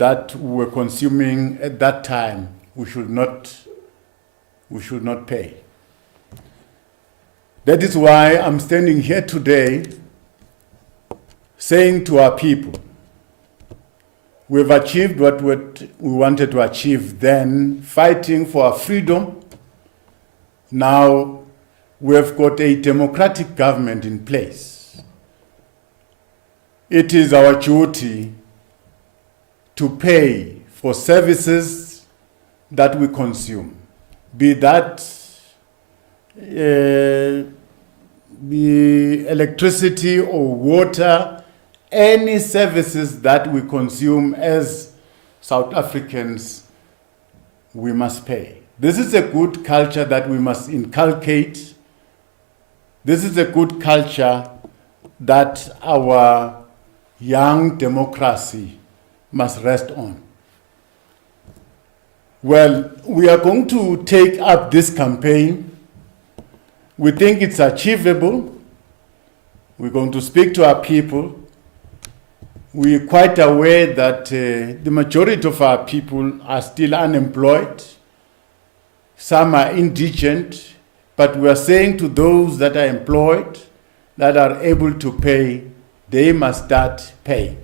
that we were consuming at that time, we should not pay. That is why I'm standing here today saying to our people, we've achieved what we wanted to achieve then, fighting for our freedom. Now we've got a democratic government in place. It is our duty to pay for services that we consume, be that be electricity or water, any services that we consume as South Africans, we must pay. This is a good culture that we must inculcate. This is a good culture that our young democracy must rest on. Well, we are going to take up this campaign. We think it's achievable. We're going to speak to our people. We're quite aware that the majority of our people are still unemployed. Some are indigent, but we are saying to those that are employed, that are able to pay, they must start paying.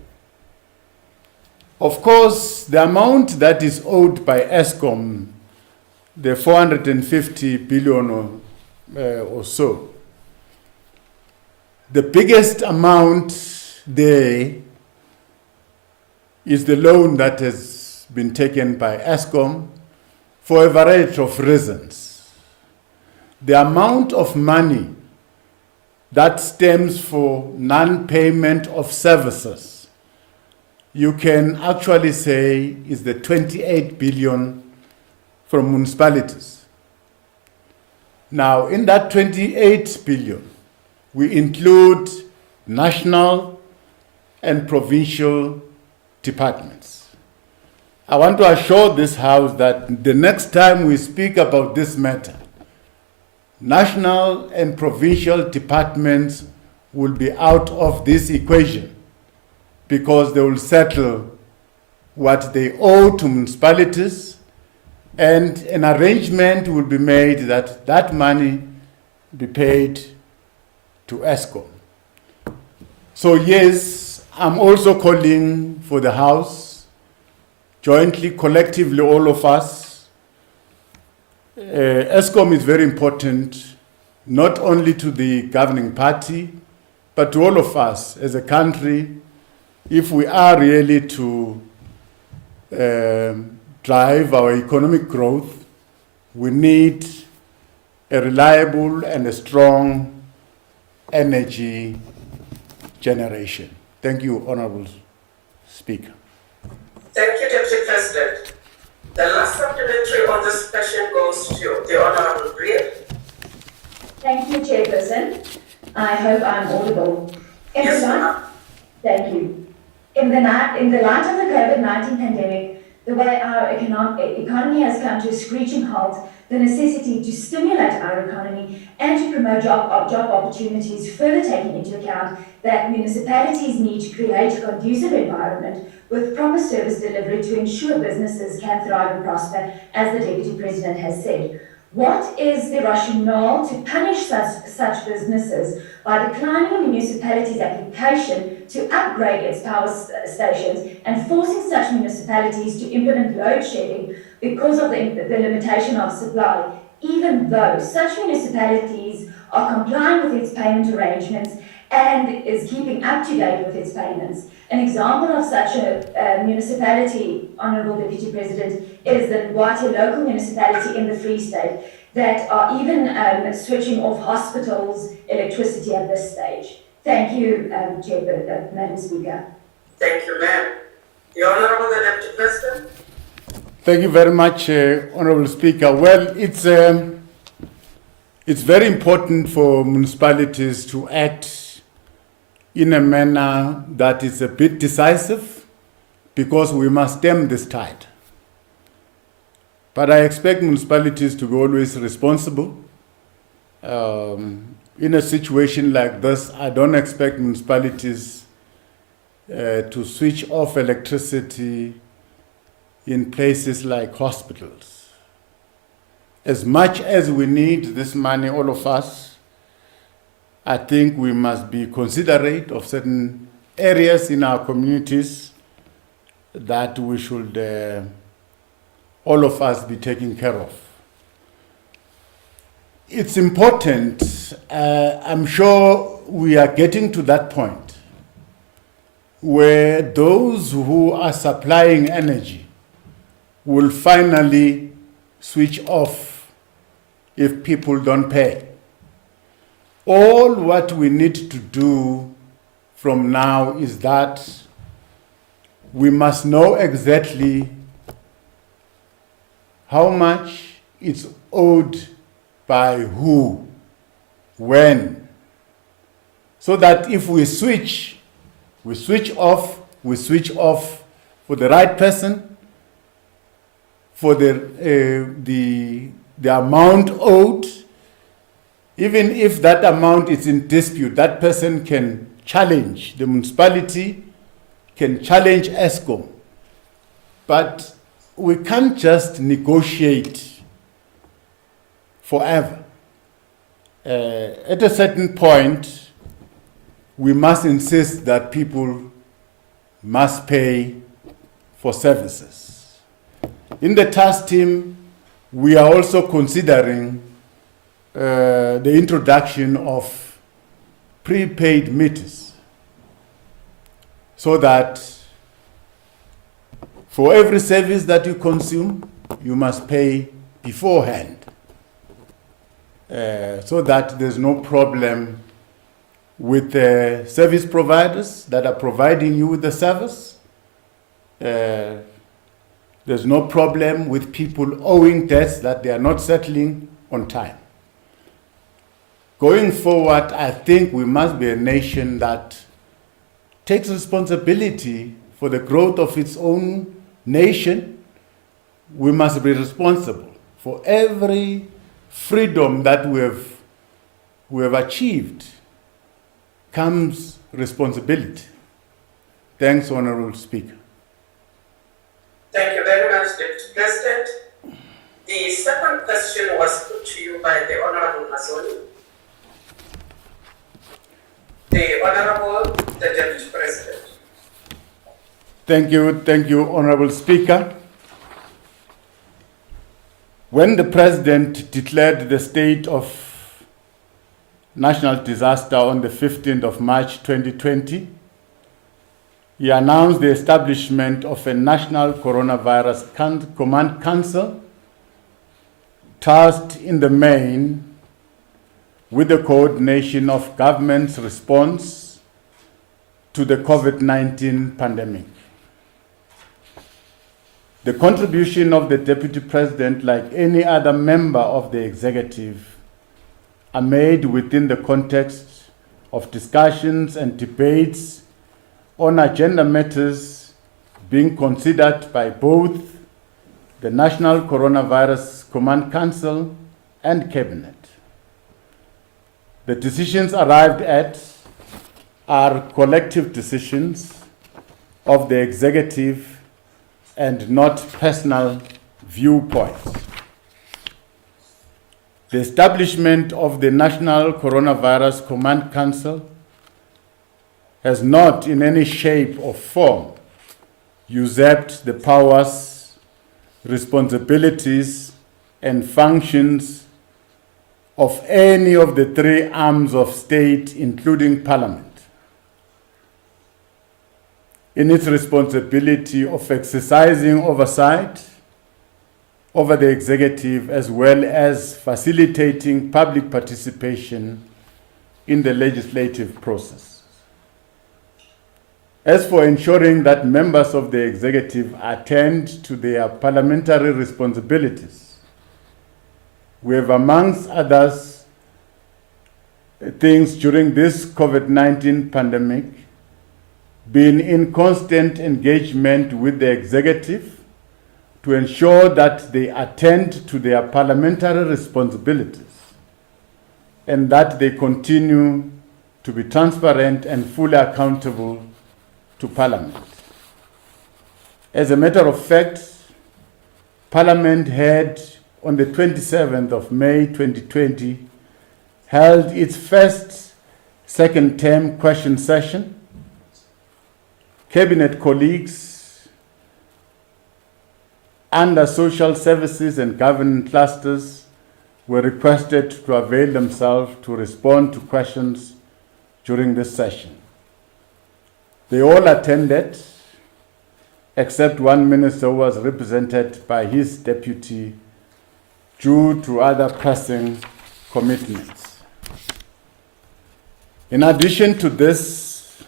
Of course, the amount that is owed by Eskom, the 450 billion or so, the biggest amount there is the loan that has been taken by Eskom for a variety of reasons. The amount of money that stems for non-payment of services, you can actually say is the 28 billion from municipalities. Now, in that 28 billion, we include national and provincial departments. I want to assure this House that the next time we speak about this matter, national and provincial departments will be out of this equation because they will settle what they owe to municipalities, and an arrangement will be made that that money be paid to Eskom. So yes, I'm also calling for the House, jointly, collectively, all of us. Eskom is very important, not only to the governing party, but to all of us as a country, if we are really to drive our economic growth. We need a reliable and a strong energy generation. Thank you, Honorable Speaker. Thank you, Deputy President. The last supplementary on this question goes to the Honorable Breer. Thank you, Chairperson. I hope I'm audible. Yes, ma'am. Thank you. In the light of the COVID-19 pandemic, the way our economy has come to a screeching halt, the necessity to stimulate our economy and to promote job opportunities, further taking into account that municipalities need to create a conducive environment with proper service delivery to ensure businesses can thrive and prosper, as the Deputy President has said. What is the rationale to punish such businesses by declining a municipality's application to upgrade its power stations and forcing such municipalities to implement load shedding because of the limitation of supply, even though such municipalities are complying with its payment arrangements and is keeping up to date with its payments? An example of such a municipality, Honourable Deputy President, is the Ngwate local municipality in the Free State that are even switching off hospitals' electricity at this stage. Thank you, Madam Speaker. Thank you, ma'am. The Honourable Deputy President. Thank you very much, Honourable Speaker. Well, it's very important for municipalities to act in a manner that is a bit decisive, because we must stem this tide. But I expect municipalities to be always responsible. In a situation like this, I don't expect municipalities to switch off electricity in places like hospitals. As much as we need this money, all of us, I think we must be considerate of certain areas in our communities that we should, all of us, be taking care of. It's important, I'm sure we are getting to that point where those who are supplying energy will finally switch off if people don't pay. All what we need to do from now is that we must know exactly how much it's owed by who, when, so that if we switch off for the right person, for the amount owed. Even if that amount is in dispute, that person can challenge the municipality, can challenge ESCOM. But we can't just negotiate forever. At a certain point, we must insist that people must pay for services. In the task team, we are also considering the introduction of prepaid meters, so that for every service that you consume, you must pay beforehand, so that there's no problem with the service providers that are providing you with the service. There's no problem with people owing debts that they are not settling on time. Going forward, I think we must be a nation that takes responsibility for the growth of its own nation. We must be responsible for every freedom that we have achieved. Comes responsibility. Thanks, Honorable Speaker. Thank you very much, Deputy President. The second question was put to you by the Honorable Mazzoni. The Honorable, the Deputy President. Thank you, Honorable Speaker. When the President declared the state of national disaster on the 15th of March 2020, he announced the establishment of a national coronavirus command council tasked in the main with the coordination of government's response to the COVID-19 pandemic. The contribution of the Deputy President, like any other member of the executive, are made within the context of discussions and debates on agenda matters being considered by both the National Coronavirus Command Council and Cabinet. The decisions arrived at are collective decisions of the executive and not personal viewpoints. The establishment of the National Coronavirus Command Council has not in any shape or form usurped the powers, responsibilities, and functions of any of the three arms of state, including Parliament, in its responsibility of exercising oversight over the executive, as well as facilitating public participation in the legislative process. As for ensuring that members of the executive attend to their parliamentary responsibilities, we have, amongst others things, during this COVID-19 pandemic, been in constant engagement with the executive to ensure that they attend to their parliamentary responsibilities and that they continue to be transparent and fully accountable to Parliament. As a matter of fact, Parliament had, on the 27th of May 2020, held its first second term question session. Cabinet colleagues under social services and government clusters were requested to avail themselves to respond to questions during this session. They all attended, except one minister who was represented by his deputy due to other pressing commitments. In addition to this,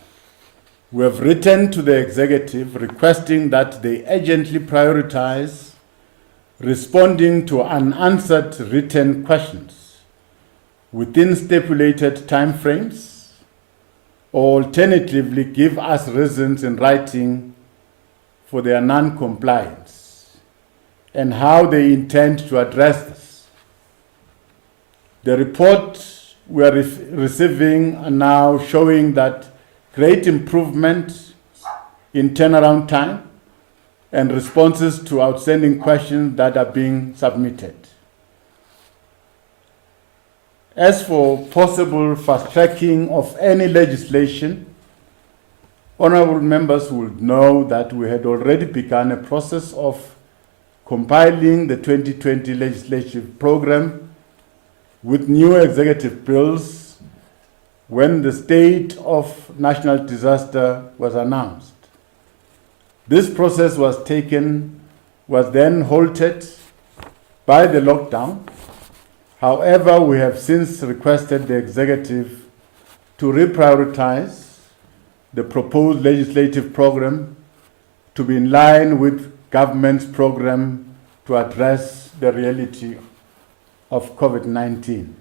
we have written to the executive requesting that they urgently prioritize responding to unanswered written questions within stipulated timeframes, or alternatively give us reasons in writing for their non-compliance and how they intend to address this. The report we are receiving are now showing that great improvement in turnaround time and responses to outstanding questions that are being submitted. As for possible fast-tracking of any legislation, honorable members would know that we had already begun a process of compiling the 2020 legislative program with new executive bills when the state of national disaster was announced. This process was then halted by the lockdown. However, we have since requested the executive to reprioritize the proposed legislative program to be in line with government's program to address the reality of COVID-19.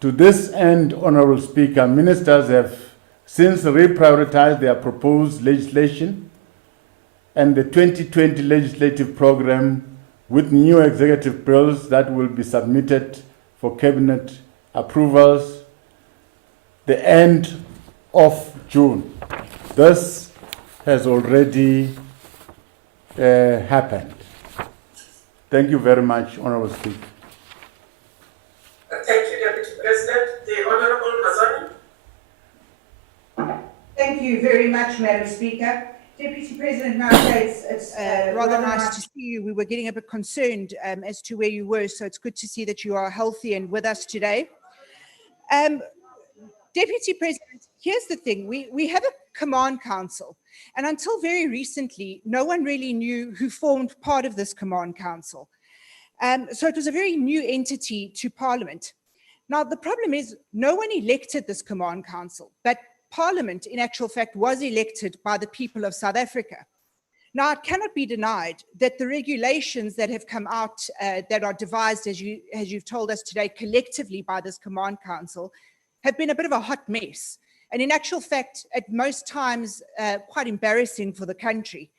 To this end, Honorable Speaker, ministers have since reprioritized their proposed legislation and the 2020 legislative program with new executive bills that will be submitted for cabinet approvals the end of June. This has already happened. Thank you very much, Honorable Speaker. Thank you, Deputy President. The Honorable Mazani. Thank you very much, Madam Speaker. Deputy President, now it's rather nice to see you. We were getting a bit concerned as to where you were, so it's good to see that you are healthy and with us today. Deputy President, here's the thing. We have a command council, and until very recently, no one really knew who formed part of this command council. So it was a very new entity to Parliament. Now, the problem is no one elected this command council, but Parliament, in actual fact, was elected by the people of South Africa. Now, it cannot be denied that the regulations that have come out that are devised, as you've told us today, collectively by this command council, have been a bit of a hot mess. And in actual fact, at most times, quite embarrassing for the country.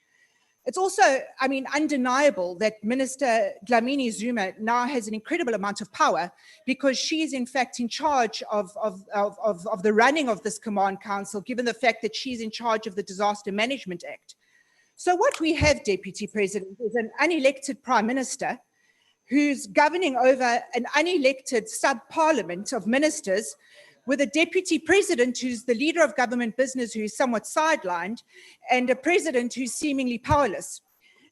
It's also, undeniable that Minister Dlamini Zuma now has an incredible amount of power because she is in fact in charge of the running of this command council, given the fact that she's in charge of the Disaster Management Act. So what we have, Deputy President, is an unelected Prime Minister who's governing over an unelected sub-parliament of ministers, with a deputy president who's the leader of government business who is somewhat sidelined, and a president who's seemingly powerless.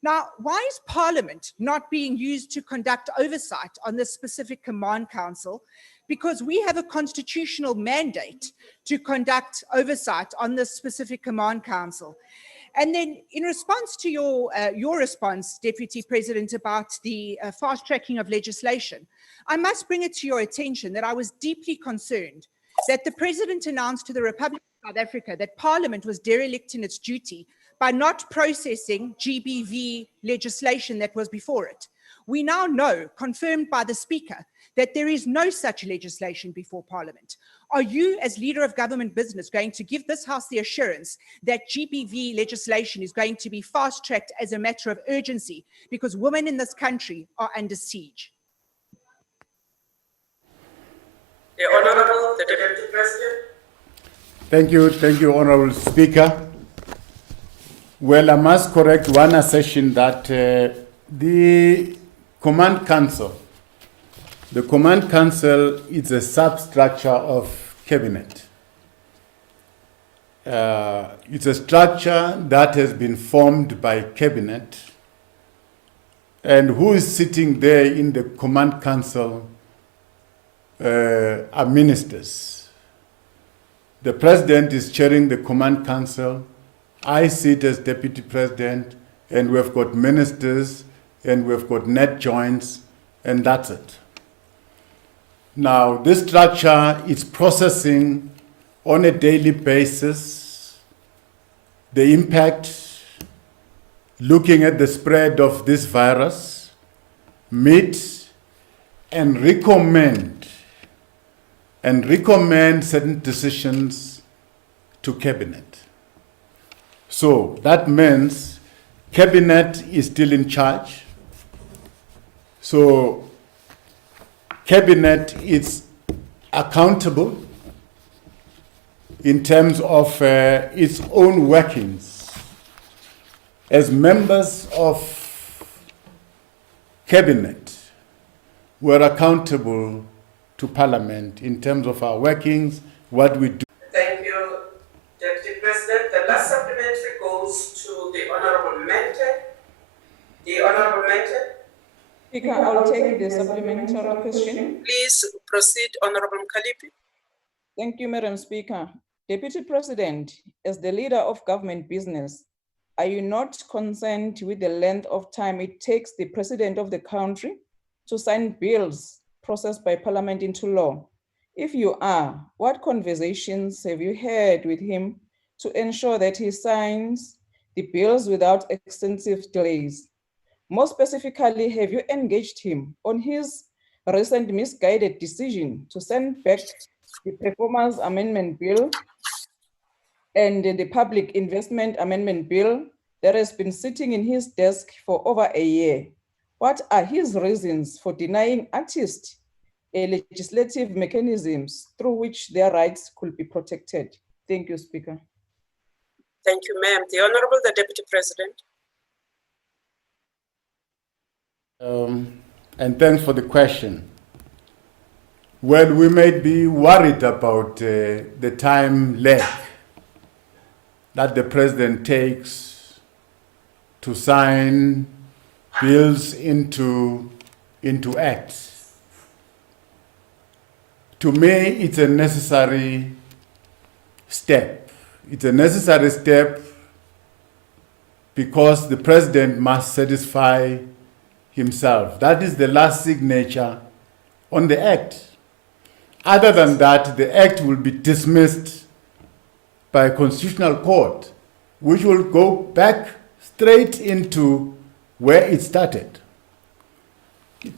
Now, why is Parliament not being used to conduct oversight on this specific command council? Because we have a constitutional mandate to conduct oversight on this specific command council. And then in response to your response, Deputy President, about the fast tracking of legislation, I must bring it to your attention that I was deeply concerned that the President announced to the Republic of South Africa that Parliament was derelict in its duty by not processing GBV legislation that was before it. We now know, confirmed by the Speaker, that there is no such legislation before Parliament. Are you, as leader of government business, going to give this House the assurance that GBV legislation is going to be fast-tracked as a matter of urgency because women in this country are under siege? The Honorable, the Deputy President. Thank you, Honorable Speaker. Well, I must correct one assertion that The Command Council. The Command Council is a substructure of Cabinet. It's a structure that has been formed by Cabinet. And who is sitting there in the Command Council are ministers. The President is chairing the Command Council. I sit as Deputy President, and we've got ministers, and we've got net joints, and that's it. Now, this structure is processing on a daily basis the impact, looking at the spread of this virus, meet and recommend certain decisions to Cabinet. So that means Cabinet is still in charge. So Cabinet is accountable in terms of its own workings. As members of Cabinet, we're accountable to Parliament in terms of our workings, what we do. Thank you, Deputy President. The last supplementary goes to the Honorable Mente. The Honorable Mente. Speaker, I'll take the supplementary question. Please proceed, Honorable Mkalipi. Thank you, Madam Speaker. Deputy President, as the leader of government business, are you not concerned with the length of time it takes the President of the country to sign bills processed by Parliament into law? If you are, what conversations have you had with him to ensure that he signs the bills without extensive delays? More specifically, have you engaged him on his recent misguided decision to send back the Performance Amendment Bill and the Public Investment Amendment Bill that has been sitting in his desk for over a year? What are his reasons for denying artists legislative mechanisms through which their rights could be protected? Thank you, Speaker. Thank you, ma'am. The Honorable, the Deputy President. And thanks for the question. Well, we may be worried about the time lag that the President takes to sign bills into acts. To me, it's a necessary step. It's a necessary step because the President must satisfy himself. That is the last signature on the act. Other than that, the act will be dismissed by a constitutional court, which will go back straight into where it started.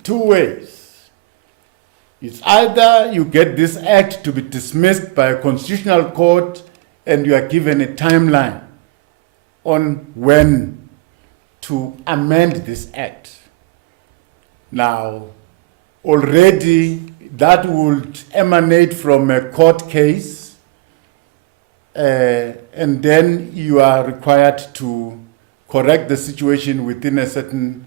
Two ways. It's either you get this act to be dismissed by a constitutional court and you are given a timeline on when to amend this act. Now, already that would emanate from a court case, and then you are required to correct the situation within a certain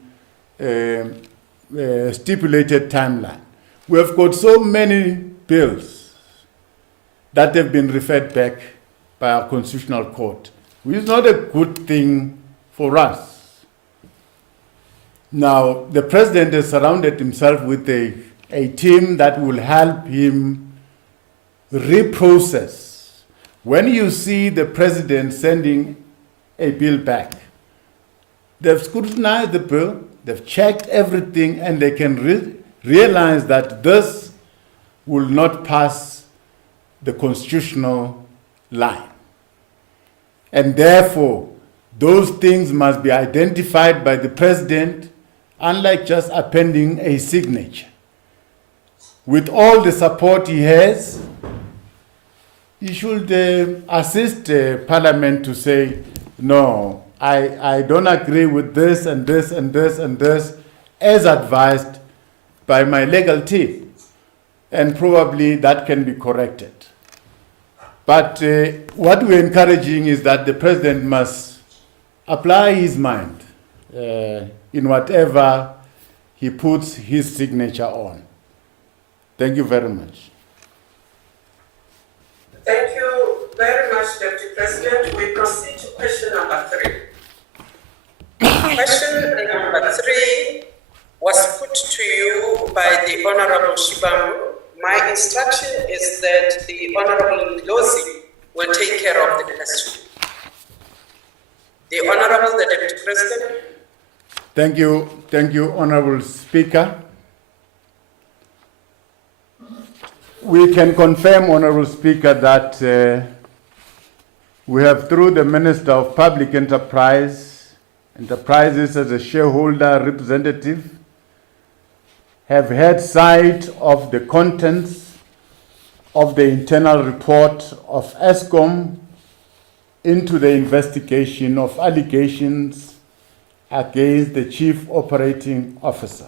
stipulated timeline. We have got so many bills that have been referred back by our constitutional court, which is not a good thing for us. Now, the President has surrounded himself with a team that will help him reprocess. When you see the President sending a bill back, they've scrutinized the bill, they've checked everything, and they can realize that this will not pass the constitutional line. And therefore, those things must be identified by the President, unlike just appending a signature. With all the support he has, he should assist Parliament to say, no, I don't agree with this and this and this and this, as advised by my legal team. And probably that can be corrected. But what we're encouraging is that the President must apply his mind in whatever he puts his signature on. Thank you very much. Thank you very much, Deputy President. We proceed to question number 3. Question number 3 was put to you by the Honorable Shibamu. My instruction is that the Honorable Ndlozi will take care of the question. The Honorable, the Deputy President. Thank you, Honorable Speaker. We can confirm, Honorable Speaker, that we have, through the Minister of Public Enterprises as a shareholder representative, have had sight of the contents of the internal report of Eskom into the investigation of allegations against the Chief Operating Officer.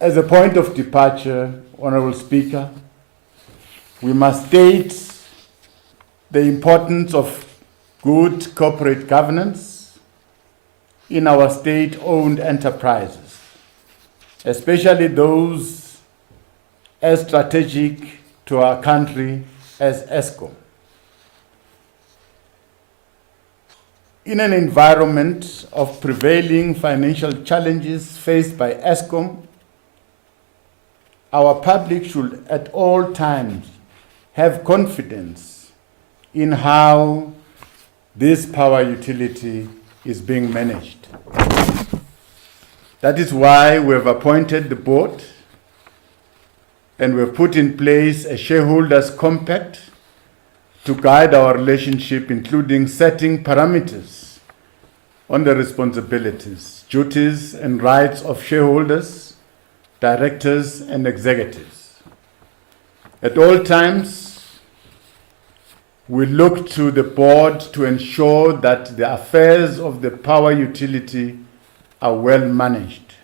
As a point of departure, Honorable Speaker, we must state the importance of good corporate governance in our state-owned enterprises, especially those as strategic to our country as Eskom. In an environment of prevailing financial challenges faced by Eskom, our public should at all times have confidence in how this power utility is being managed. That is why we have appointed the board and we have put in place a shareholders' compact to guide our relationship, including setting parameters on the responsibilities, duties, and rights of shareholders, directors, and executives. At all times, we look to the board to ensure that the affairs of the power utility are well managed,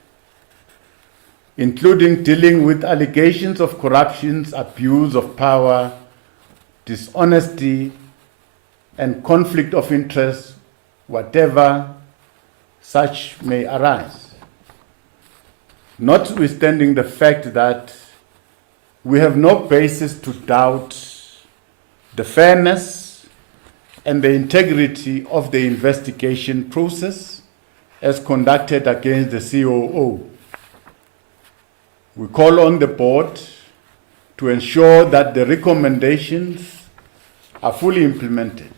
including dealing with allegations of corruption, abuse of power, dishonesty, and conflict of interest, whatever such may arise. Notwithstanding the fact that we have no basis to doubt the fairness and the integrity of the investigation process as conducted against the COO. We call on the board to ensure that the recommendations are fully implemented.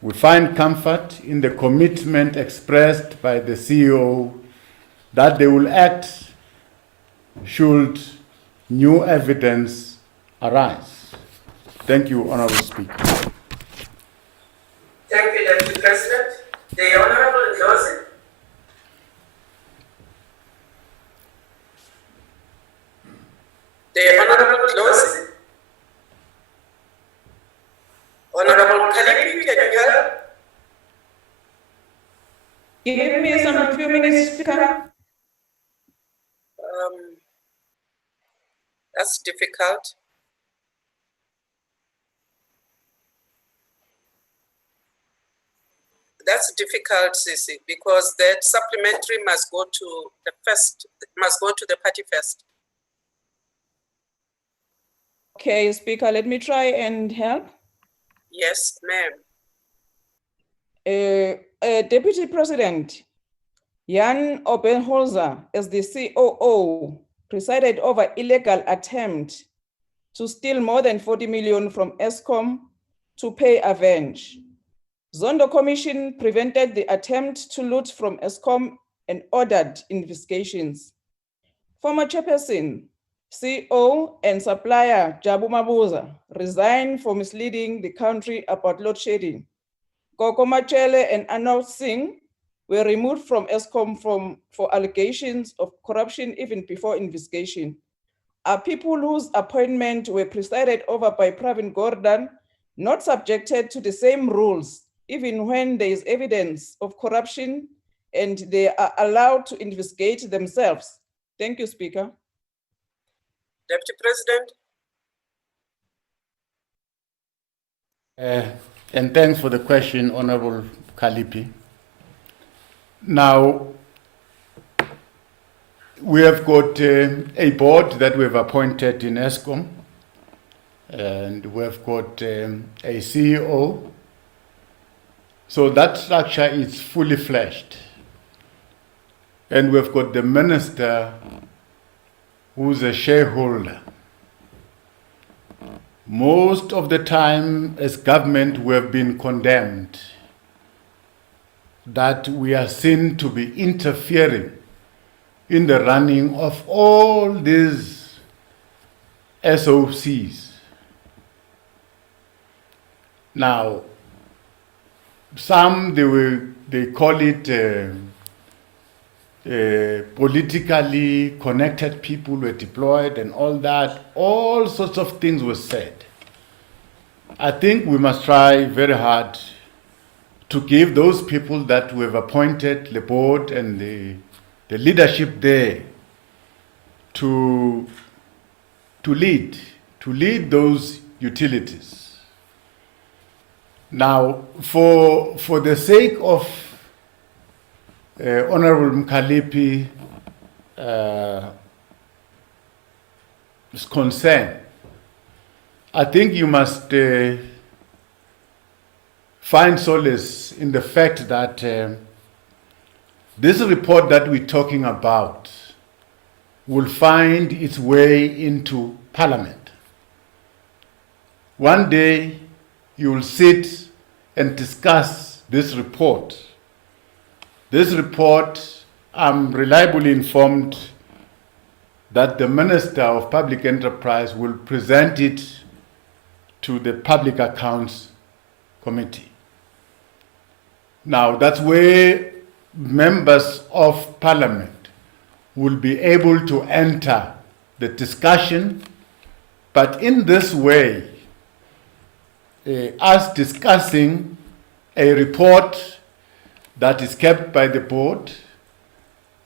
We find comfort in the commitment expressed by the CEO that they will act should new evidence arise. Thank you, Honorable Speaker. Thank you, Deputy President. The Honorable Ndlozi. The Honorable Ndlozi. Honorable Kalipi, can you help? Give me some few minutes, Speaker. That's difficult. That's difficult, Sisi, because that supplementary must go to the party first. Okay, Speaker, let me try and help. Yes, ma'am. Deputy President Jan Obenholzer, as the COO, presided over illegal attempt to steal more than 40 million from Eskom to pay avenge. Zondo Commission prevented the attempt to loot from Eskom and ordered investigations. Former chairperson, CO and supplier Jabu Mabuza resigned for misleading the country about load shedding. Koko Machele and Anil Singh were removed from Eskom for allegations of corruption even before investigation. Are people whose appointment were presided over by Pravin Gordhan not subjected to the same rules even when there is evidence of corruption and they are allowed to investigate themselves? Thank you, Speaker. Deputy President. And thanks for the question, Honorable Kalipi. Now, we have got a board that we have appointed in ESCOM, and we have got a CEO. So that structure is fully fleshed. And we've got the minister who's a shareholder. Most of the time, as government, we have been condemned that we are seen to be interfering in the running of all these SOCs. Now, some they call it politically connected people were deployed and all that. All sorts of things were said. I think we must try very hard to give those people that we have appointed, the board and the leadership there, to lead those utilities. Now, for the sake of Honorable Mkalipi is concerned, I think you must find solace in the fact that this report that we're talking about will find its way into Parliament. One day you will sit and discuss this report. This report, I'm reliably informed that the Minister of Public Enterprise will present it to the Public Accounts Committee. Now, that's where members of Parliament will be able to enter the discussion, but in this way, us discussing a report that is kept by the board,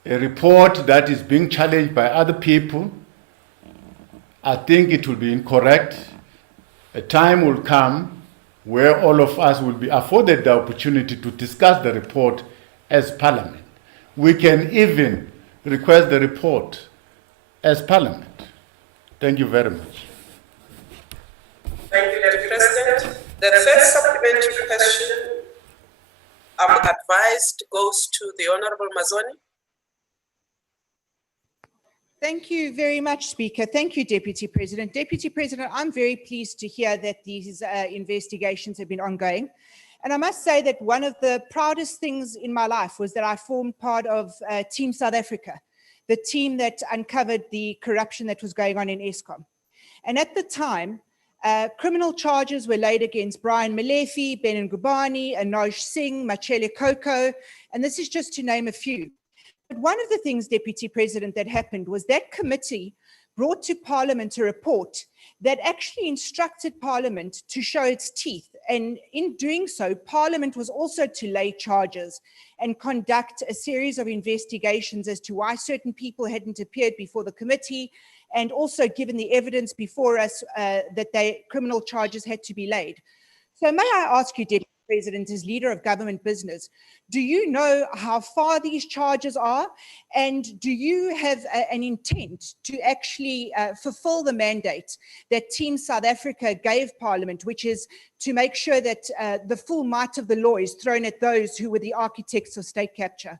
a report that is being challenged by other people, I think it will be incorrect. A time will come where all of us will be afforded the opportunity to discuss the report as Parliament. We can even request the report as Parliament. Thank you very much. Thank you, Mr. President. The third supplementary question, I'm advised, goes to the Honorable Mazoni. Thank you very much, Speaker. Thank you, Deputy President. Deputy President, I'm very pleased to hear that these investigations have been ongoing. And I must say that one of the proudest things in my life was that I formed part of Team South Africa, the team that uncovered the corruption that was going on in ESCOM. And at the time, criminal charges were laid against Brian Malefi, Ben Ngubane, Anoj Singh, Machele Koko, and this is just to name a few. But one of the things, Deputy President, that happened was that committee brought to Parliament a report that actually instructed Parliament to show its teeth. And in doing so, Parliament was also to lay charges and conduct a series of investigations as to why certain people hadn't appeared before the committee, and also given the evidence before us that criminal charges had to be laid. So may I ask you, Deputy President, as leader of government business, do you know how far these charges are? And do you have an intent to actually fulfill the mandate that Team South Africa gave Parliament, which is to make sure that the full might of the law is thrown at those who were the architects of state capture?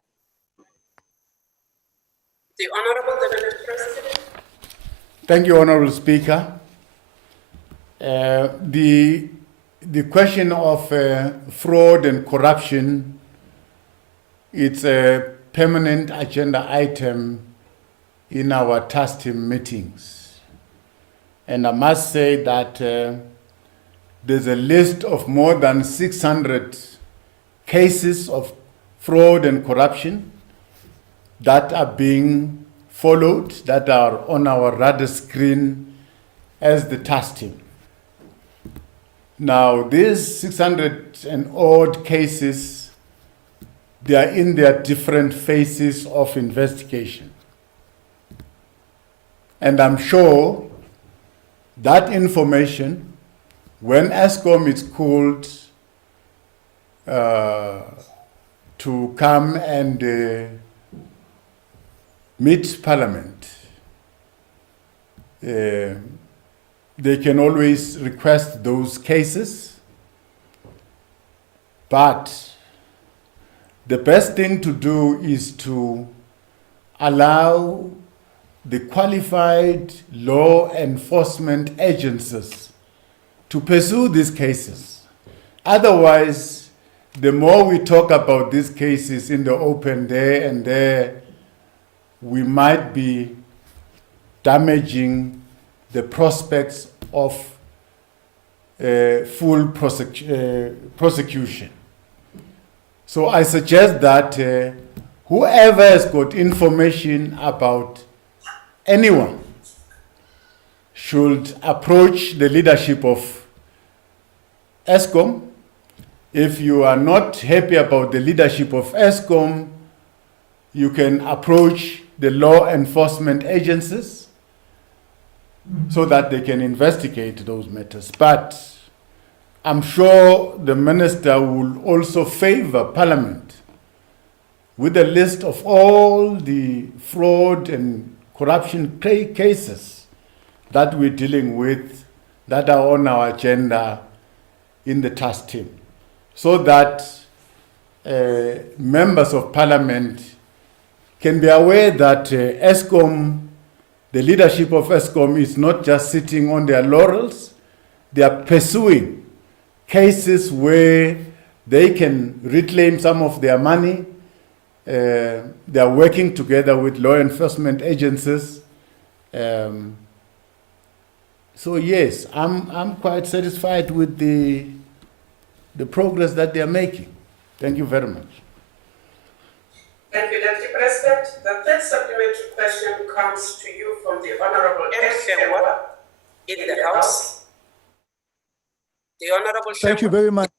The Honorable Deputy President. Thank you, Honorable Speaker. The question of fraud and corruption, it's a permanent agenda item in our task team meetings. And I must say that there's a list of more than 600 cases of fraud and corruption that are being followed, that are on our radar screen as the task team. Now, these 600 and odd cases, they are in their different phases of investigation. And I'm sure that information, when ESCOM is called to come and meet Parliament. They can always request those cases, but the best thing to do is to allow the qualified law enforcement agencies to pursue these cases. Otherwise, the more we talk about these cases in the open there and there, we might be damaging the prospects of full prosecution. So I suggest that whoever has got information about anyone should approach the leadership of ESCOM. If you are not happy about the leadership of ESCOM, you can approach the law enforcement agencies so that they can investigate those matters. But I'm sure the minister will also favor Parliament with a list of all the fraud and corruption cases that we're dealing with that are on our agenda in the task team, so that members of Parliament can be aware that ESCOM, the leadership of ESCOM, is not just sitting on their laurels. They are pursuing cases where they can reclaim some of their money. They are working together with law enforcement agencies. So yes, I'm quite satisfied with the progress that they are making. Thank you very much. Thank you, Deputy President. The third supplementary question comes to you from the Honorable M. in the House. The Honorable Thank you very much.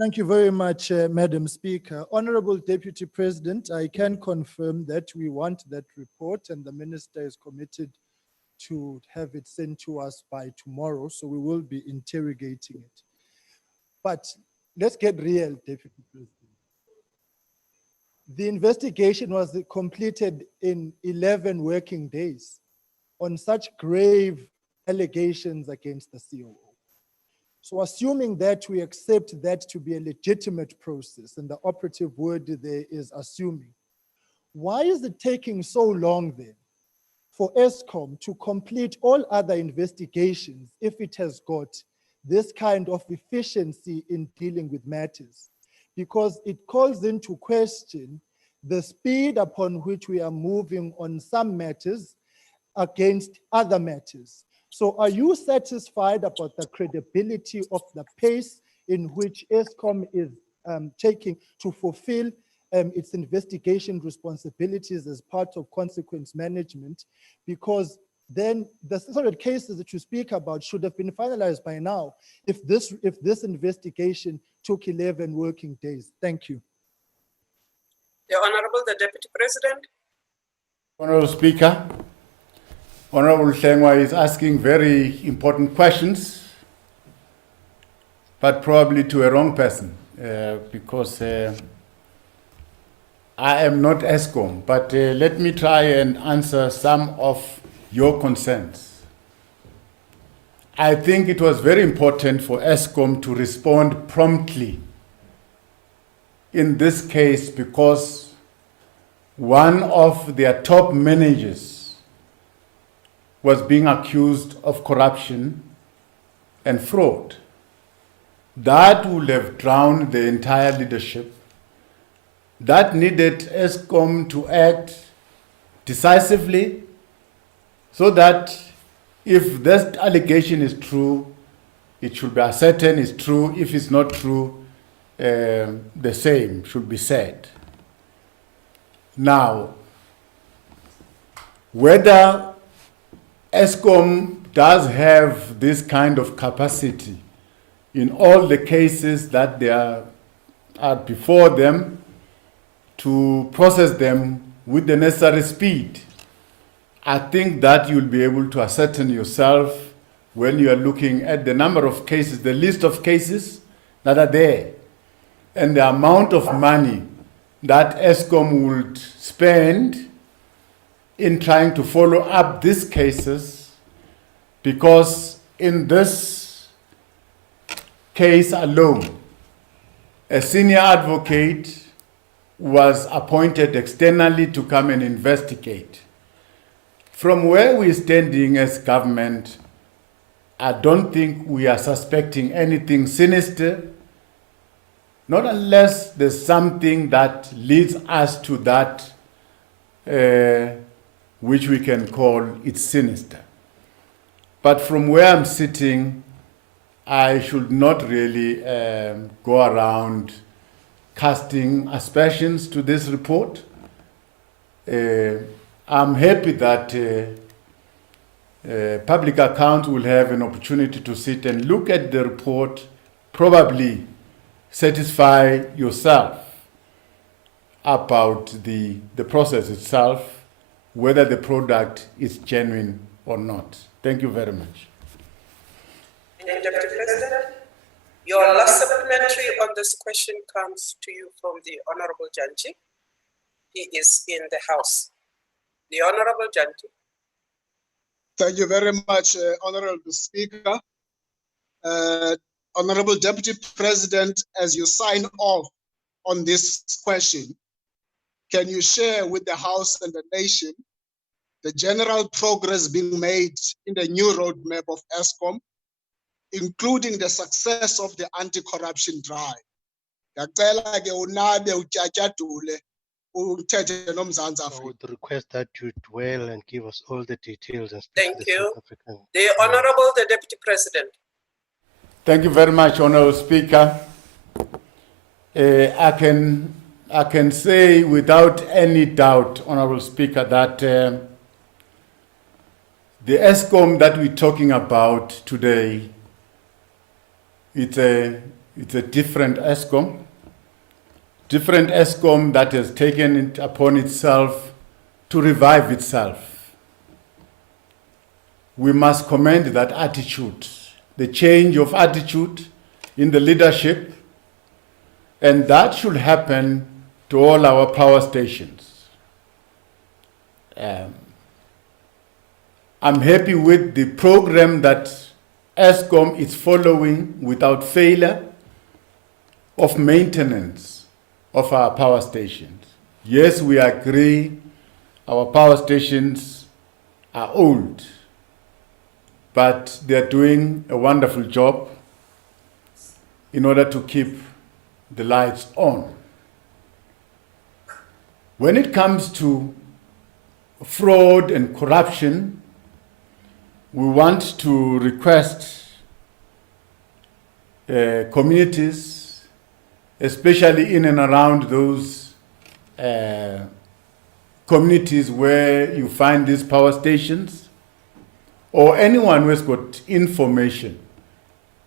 Thank you very much, Madam Speaker. Honorable Deputy President, I can confirm that we want that report and the Minister is committed to have it sent to us by tomorrow, so we will be interrogating it. But let's get real, Deputy President. The investigation was completed in 11 working days on such grave allegations against the COO. So assuming that we accept that to be a legitimate process, and the operative word there is assuming, why is it taking so long then for ESCOM to complete all other investigations if it has got this kind of efficiency in dealing with matters? Because it calls into question the speed upon which we are moving on some matters against other matters. So are you satisfied about the credibility of the pace in which ESCOM is taking to fulfill its investigation responsibilities as part of consequence management? Because then the 600 cases that you speak about should have been finalized by now if this investigation took 11 working days. Thank you. The Honorable, the Deputy President. Honorable Speaker, Honorable Hlengwa is asking very important questions, but probably to a wrong person, because I am not ESCOM, but let me try and answer some of your concerns. I think it was very important for ESCOM to respond promptly in this case because one of their top managers was being accused of corruption and fraud. That would have drowned the entire leadership. That needed ESCOM to act decisively so that if this allegation is true, it should be ascertained it's true. If it's not true, the same should be said. Now, whether ESCOM does have this kind of capacity in all the cases that they are before them to process them with the necessary speed, I think that you'll be able to ascertain yourself when you are looking at the number of cases, the list of cases that are there. and the amount of money that ESCOM would spend in trying to follow up these cases, because in this case alone, a senior advocate was appointed externally to come and investigate. From where we're standing as government, I don't think we are suspecting anything sinister, not unless there's something that leads us to that which we can call it sinister. But from where I'm sitting, I should not really go around casting aspersions to this report. I'm happy that public accounts will have an opportunity to sit and look at the report, probably satisfy yourself about the process itself, whether the product is genuine or not. Thank you very much. Deputy President, your last supplementary on this question comes to you from the Honorable Janji. He is in the House. The Honorable Janji. Thank you very much, Honorable Speaker. Honorable Deputy President, as you sign off on this question, can you share with the House and the nation the general progress being made in the new roadmap of ESCOM, including the success of the anti-corruption drive? Ngiyacela ke unabe utyatyadule uthethe noMzantsi I Afrika. would request that you dwell and give us all the details and speak Thank to the you. South African. The Honorable the Deputy President. Thank you very much, Honorable Speaker. I can say without any doubt, Honorable Speaker, that the ESCOM that we're talking about today, it's a different ESCOM. Different ESCOM that has taken it upon itself to revive itself. We must commend that attitude, the change of attitude in the leadership, and that should happen to all our power stations. I'm happy with the program that ESCOM is following without failure of maintenance of our power stations. Yes, we agree our power stations are old, but they're doing a wonderful job in order to keep the lights on. When it comes to fraud and corruption, we want to request communities, especially in and around those communities where you find these power stations, or anyone who has got information,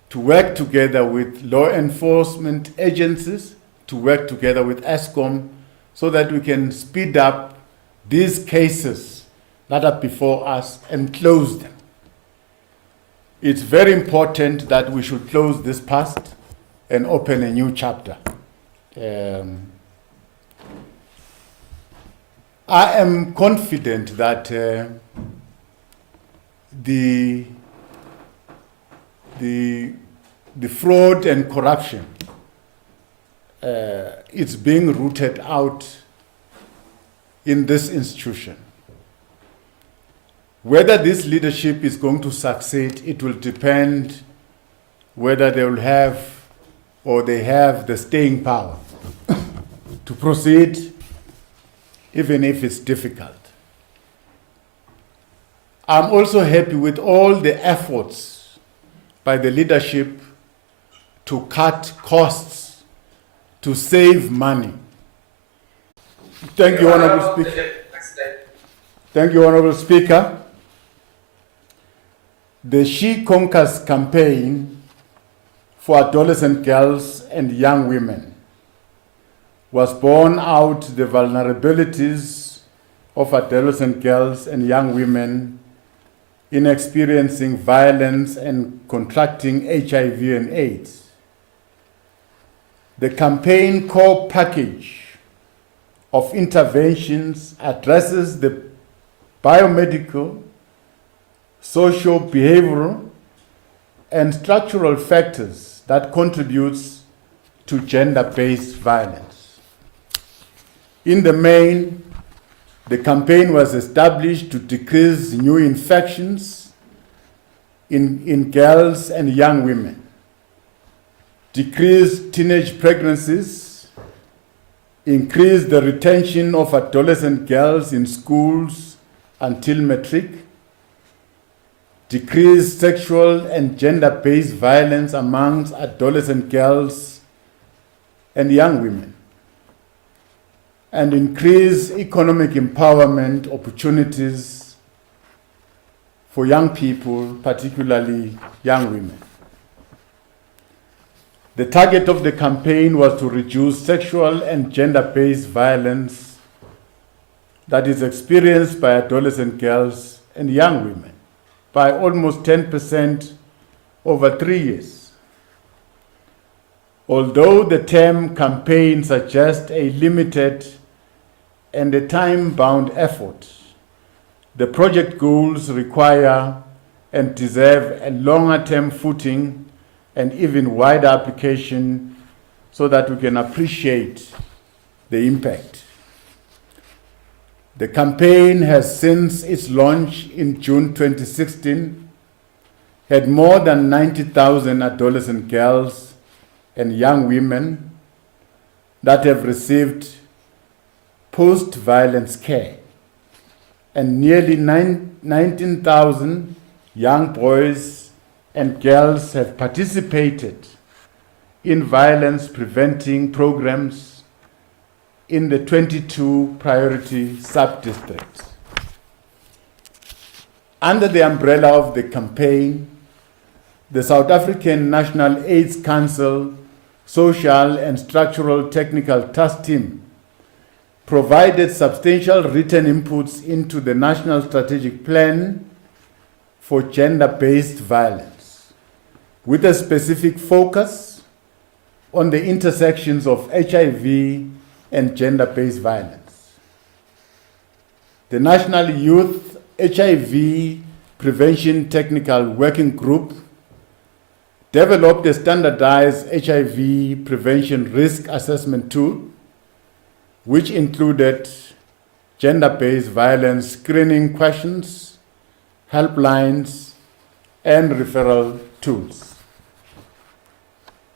to work together with law enforcement agencies, to work together with ESCOM, so that we can speed up these cases that are before us and close them. It's very important that we should close this past and open a new chapter. I am confident that the fraud and corruption is being rooted out in this institution. Whether this leadership is going to succeed, it will depend whether they will have or they have the staying power to proceed, even if it's difficult. I'm also happy with all the efforts by the leadership to cut costs, to save money. Thank you, Honorable Speaker. Thank you, Honorable Speaker. The She Conquers campaign for adolescent girls and young women was born out the vulnerabilities of adolescent girls and young women in experiencing violence and contracting HIV and AIDS. The campaign core package of interventions addresses the biomedical, socio-behavioral, and structural factors that contributes to gender-based violence. In the main, the campaign was established to decrease new infections in girls and young women, decrease teenage pregnancies, increase the retention of adolescent girls in schools until matric, decrease sexual and gender-based violence amongst adolescent girls and young women, and increase economic empowerment opportunities for young people, particularly young women. The target of the campaign was to reduce sexual and gender-based violence that is experienced by adolescent girls and young women by almost 10% over 3 years. Although the term campaign suggests a limited and a time-bound effort, the project goals require and deserve a longer-term footing and even wider application so that we can appreciate the impact. The campaign has, since its launch in June 2016, had more than 90,000 adolescent girls and young women that have received post-violence care, and nearly 19,000 young boys and girls have participated in violence preventing programs in the 22 priority sub-districts. Under the umbrella of the campaign, the South African National AIDS Council Social and Structural Technical Task Team provided substantial written inputs into the National Strategic Plan for Gender-Based Violence, with a specific focus on the intersections of HIV and gender-based violence. The National Youth HIV Prevention Technical Working Group developed a standardized HIV prevention risk assessment tool, which included gender-based violence screening questions, helplines, and referral tools.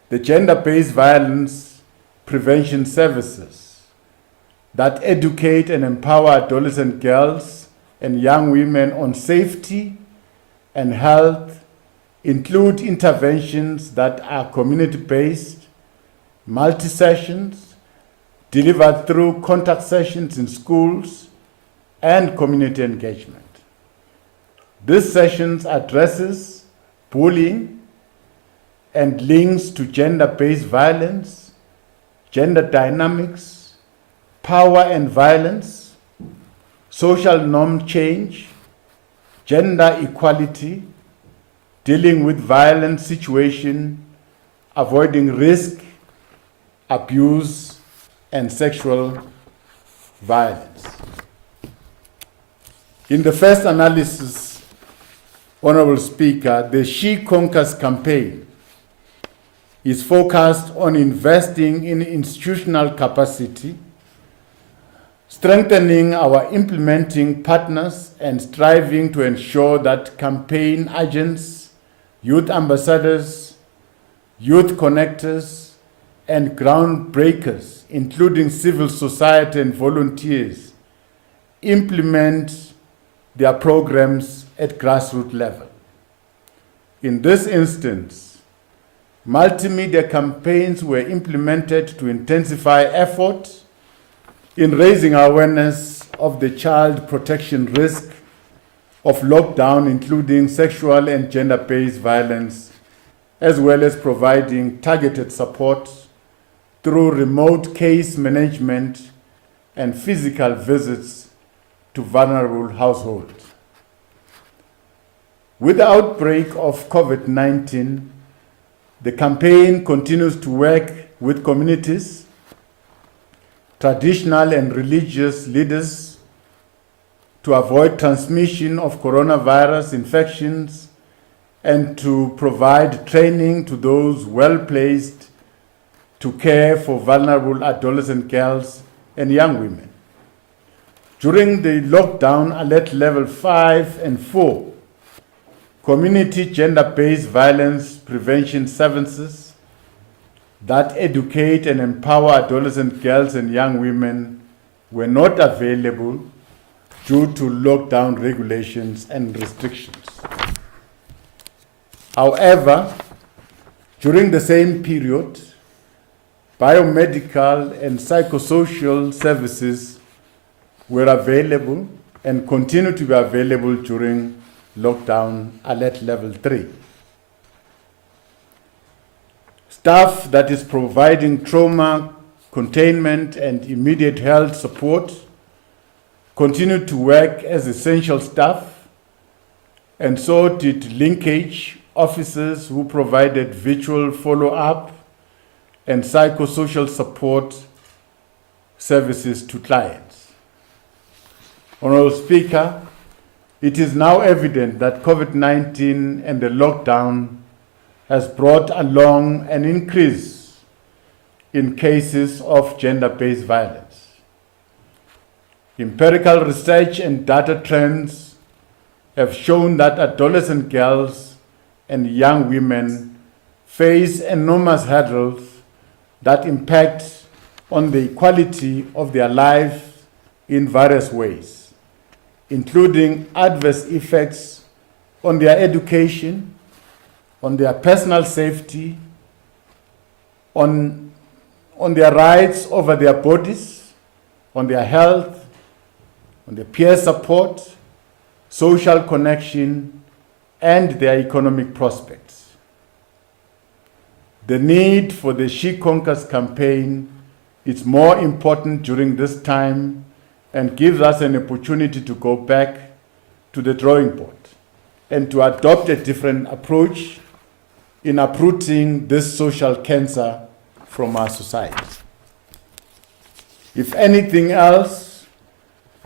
The gender-based violence prevention services that educate and empower adolescent girls and young women on safety and health include interventions that are community-based, multi-sessions, delivered through contact sessions in schools, and community engagement. These sessions addresses bullying and links to gender-based violence, gender dynamics, power and violence, social norm change, gender equality, dealing with violent situation, avoiding risk, abuse, and sexual violence. In the first analysis, Honorable Speaker, the She Conquers campaign is focused on investing in institutional capacity, strengthening our implementing partners, and striving to ensure that campaign agents, youth ambassadors, youth connectors, and groundbreakers, including civil society and volunteers, implement their programs at grassroots level. In this instance, multimedia campaigns were implemented to intensify effort in raising awareness of the child protection risk of lockdown, including sexual and gender-based violence, as well as providing targeted support through remote case management and physical visits to vulnerable households. With the outbreak of COVID-19, the campaign continues to work with communities, traditional and religious leaders to avoid transmission of coronavirus infections and to provide training to those well placed to care for vulnerable adolescent girls and young women. During the lockdown alert level 5 and 4, community gender-based violence prevention services that educate and empower adolescent girls and young women were not available due to lockdown regulations and restrictions. However, during the same period, biomedical and psychosocial services were available and continue to be available during lockdown alert level 3. Staff that is providing trauma containment and immediate health support continue to work as essential staff, and so did linkage officers who provided virtual follow-up and psychosocial support services to clients. Honorable Speaker, it is now evident that COVID-19 and the lockdown has brought along an increase in cases of gender-based violence. Empirical research and data trends have shown that adolescent girls and young women face enormous hurdles that impact on the quality of their lives in various ways, including adverse effects on their education, on their personal safety, on their rights over their bodies, on their health, on their peer support, social connection, and their economic prospects. The need for the She Conquers campaign is more important during this time and gives us an opportunity to go back to the drawing board and to adopt a different approach in uprooting this social cancer from our society. If anything else,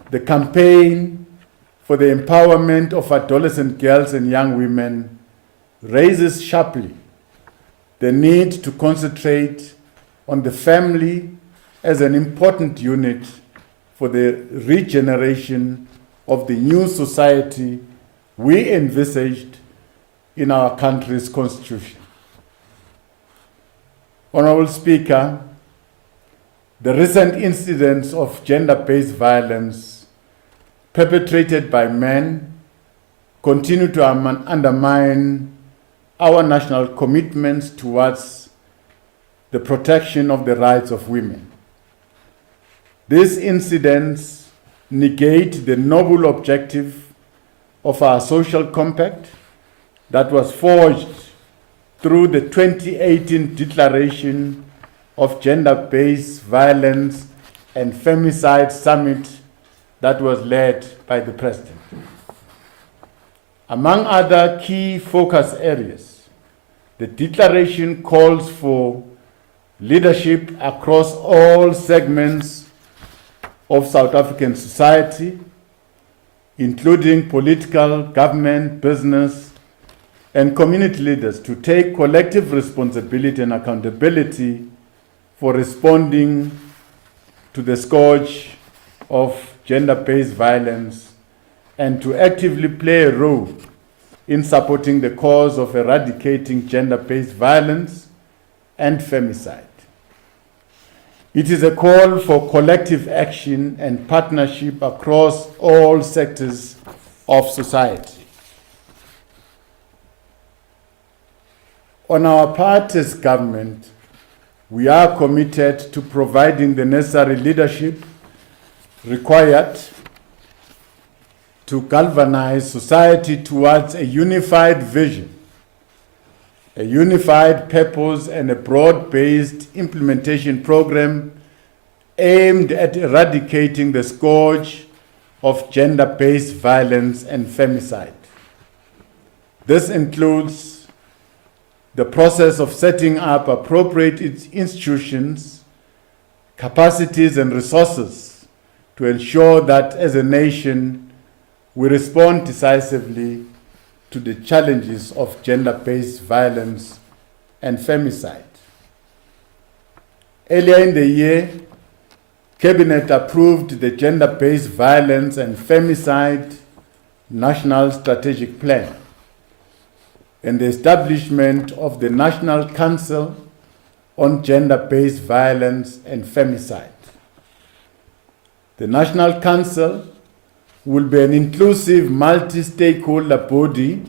the campaign for the empowerment of adolescent girls and young women raises sharply the need to concentrate on the family as an important unit for the regeneration of the new society we envisaged in our country's constitution. Honorable Speaker, the recent incidents of gender-based violence perpetrated by men continue to undermine our national commitments towards the protection of the rights of women. These incidents negate the noble objective of our social compact that was forged through the 2018 Declaration of Gender-Based Violence and Femicide Summit that was led by the President. Among other key focus areas, the declaration calls for leadership across all segments of South African society, including political, government, business, and community leaders, to take collective responsibility and accountability for responding to the scourge of gender-based violence and to actively play a role in supporting the cause of eradicating gender-based violence and femicide. It is a call for collective action and partnership across all sectors of society. On our part as government, we are committed to providing the necessary leadership required to galvanize society towards a unified vision, a unified purpose, and a broad-based implementation program aimed at eradicating the scourge of gender-based violence and femicide. This includes the process of setting up appropriate institutions, capacities, and resources to ensure that as a nation we respond decisively to the challenges of gender-based violence and femicide. Earlier in the year, Cabinet approved the Gender-Based Violence and Femicide National Strategic Plan and the establishment of the National Council on Gender-Based Violence and Femicide. The National Council will be an inclusive multi-stakeholder body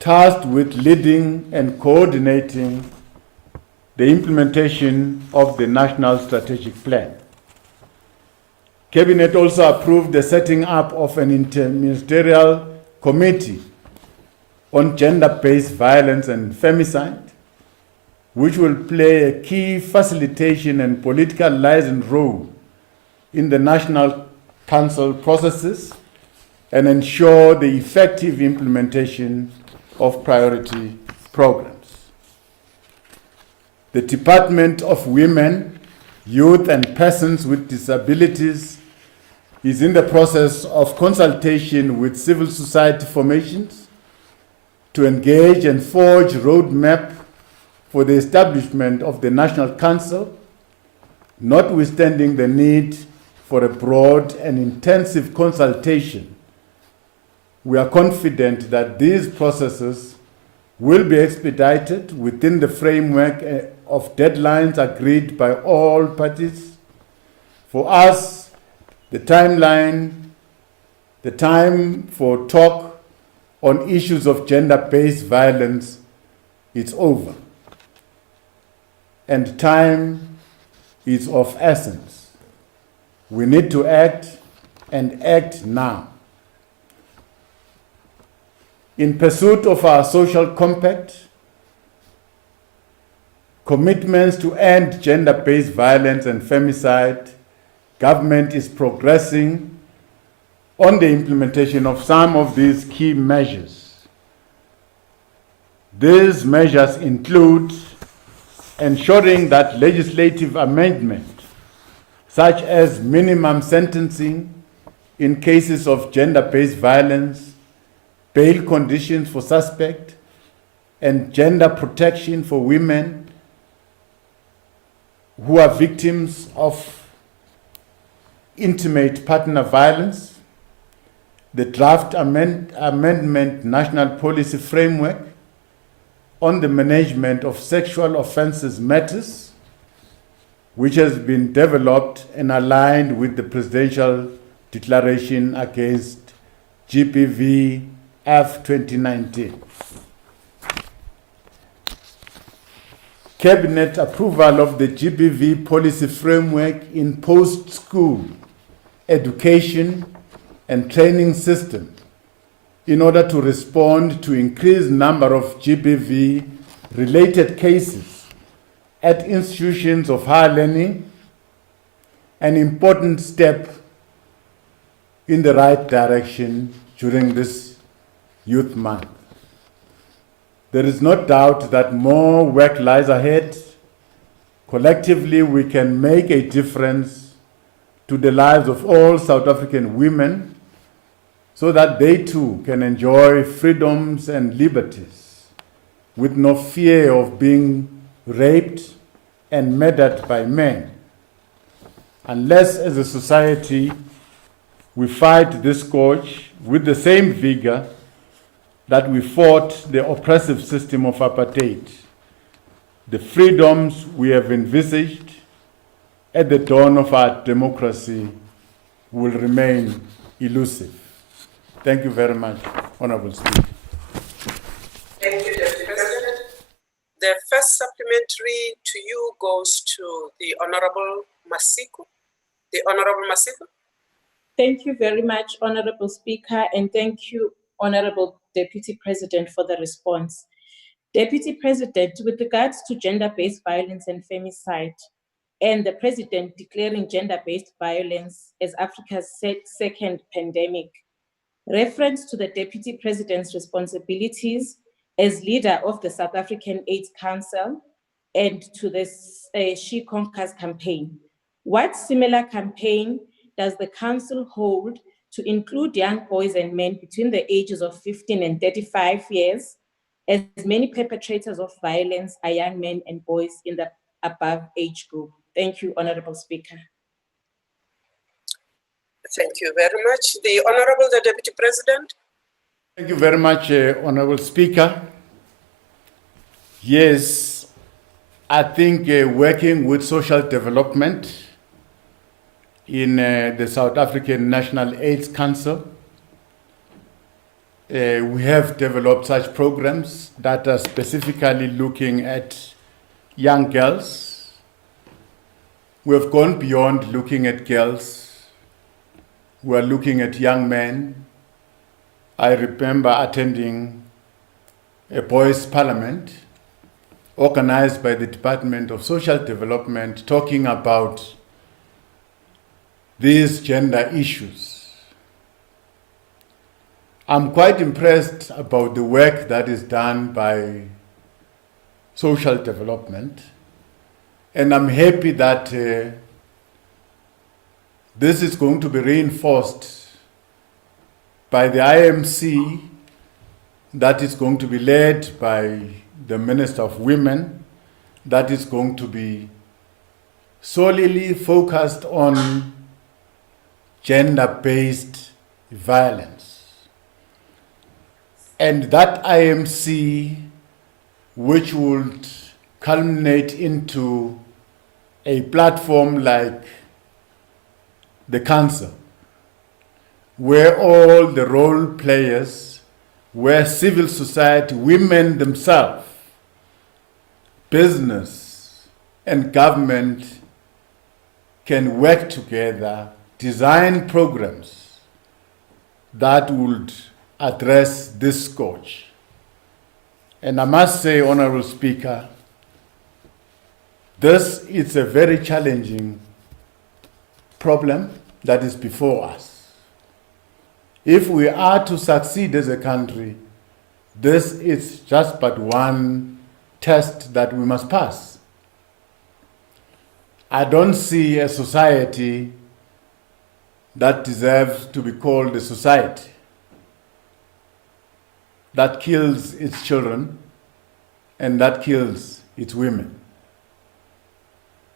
tasked with leading and coordinating the implementation of the National Strategic Plan. Cabinet also approved the setting up of an interministerial committee on gender-based violence and femicide, which will play a key facilitation and political liaison role in the National Council processes and ensure the effective implementation of priority programs. The Department of Women, Youth and Persons with Disabilities is in the process of consultation with civil society formations to engage and forge roadmap for the establishment of the National Council, notwithstanding the need for a broad and intensive consultation. We are confident that these processes will be expedited within the framework of deadlines agreed by all parties. For us, the time for talk on issues of gender-based violence is over, and time is of essence. We need to act and act now. In pursuit of our social compact, commitments to end gender-based violence and femicide, government is progressing on the implementation of some of these key measures. These measures include ensuring that legislative amendment, such as minimum sentencing in cases of gender-based violence, bail conditions for suspect, and gender protection for women who are victims of intimate partner violence, the draft amendment National Policy Framework on the Management of Sexual Offences Matters, which has been developed and aligned with the Presidential Declaration Against GBV F 2019. Cabinet approval of the GBV policy framework in post-school education and training system in order to respond to increased number of GBV-related cases at institutions of higher learning, an important step in the right direction during this Youth Month. There is no doubt that more work lies ahead. Collectively, we can make a difference to the lives of all South African women so that they too can enjoy freedoms and liberties with no fear of being raped and murdered by men. Unless, as a society, we fight this scourge with the same vigor that we fought the oppressive system of apartheid, the freedoms we have envisaged at the dawn of our democracy will remain elusive. Thank you very much, Honorable Speaker. Thank you, Deputy President. The first supplementary to you goes to the Honorable Masiku. The Honorable Masiku. Thank you very much, Honorable Speaker, and thank you, Honorable Deputy President, for the response. Deputy President, with regards to gender-based violence and femicide, and the President declaring gender-based violence as Africa's second pandemic, reference to the Deputy President's responsibilities as leader of the South African AIDS Council and to this She Conquers campaign. What similar campaign does the council hold to include young boys and men between the ages of 15 and 35 years, as many perpetrators of violence are young men and boys in the above age group? Thank you, Honorable Speaker. Thank you very much. The Honorable the Deputy President. Thank you very much, Honorable Speaker. Yes, I think working with social development in the South African National AIDS Council, we have developed such programs that are specifically looking at young girls. We have gone beyond looking at girls. We are looking at young men. I remember attending a boys' parliament organized by the Department of Social Development, talking about these gender issues. I'm quite impressed about the work that is done by social development, and I'm happy that this is going to be reinforced by the IMC, that is going to be led by the Minister of Women, that is going to be solely focused on gender-based violence. And that IMC, which would culminate into a platform like the Council, where all the role players, where civil society, women themselves, business and government can work together, design programs that would address this scourge. And I must say, Honorable Speaker, this is a very challenging problem that is before us. If we are to succeed as a country, this is just but one test that we must pass. I don't see a society that deserves to be called a society that kills its children and that kills its women.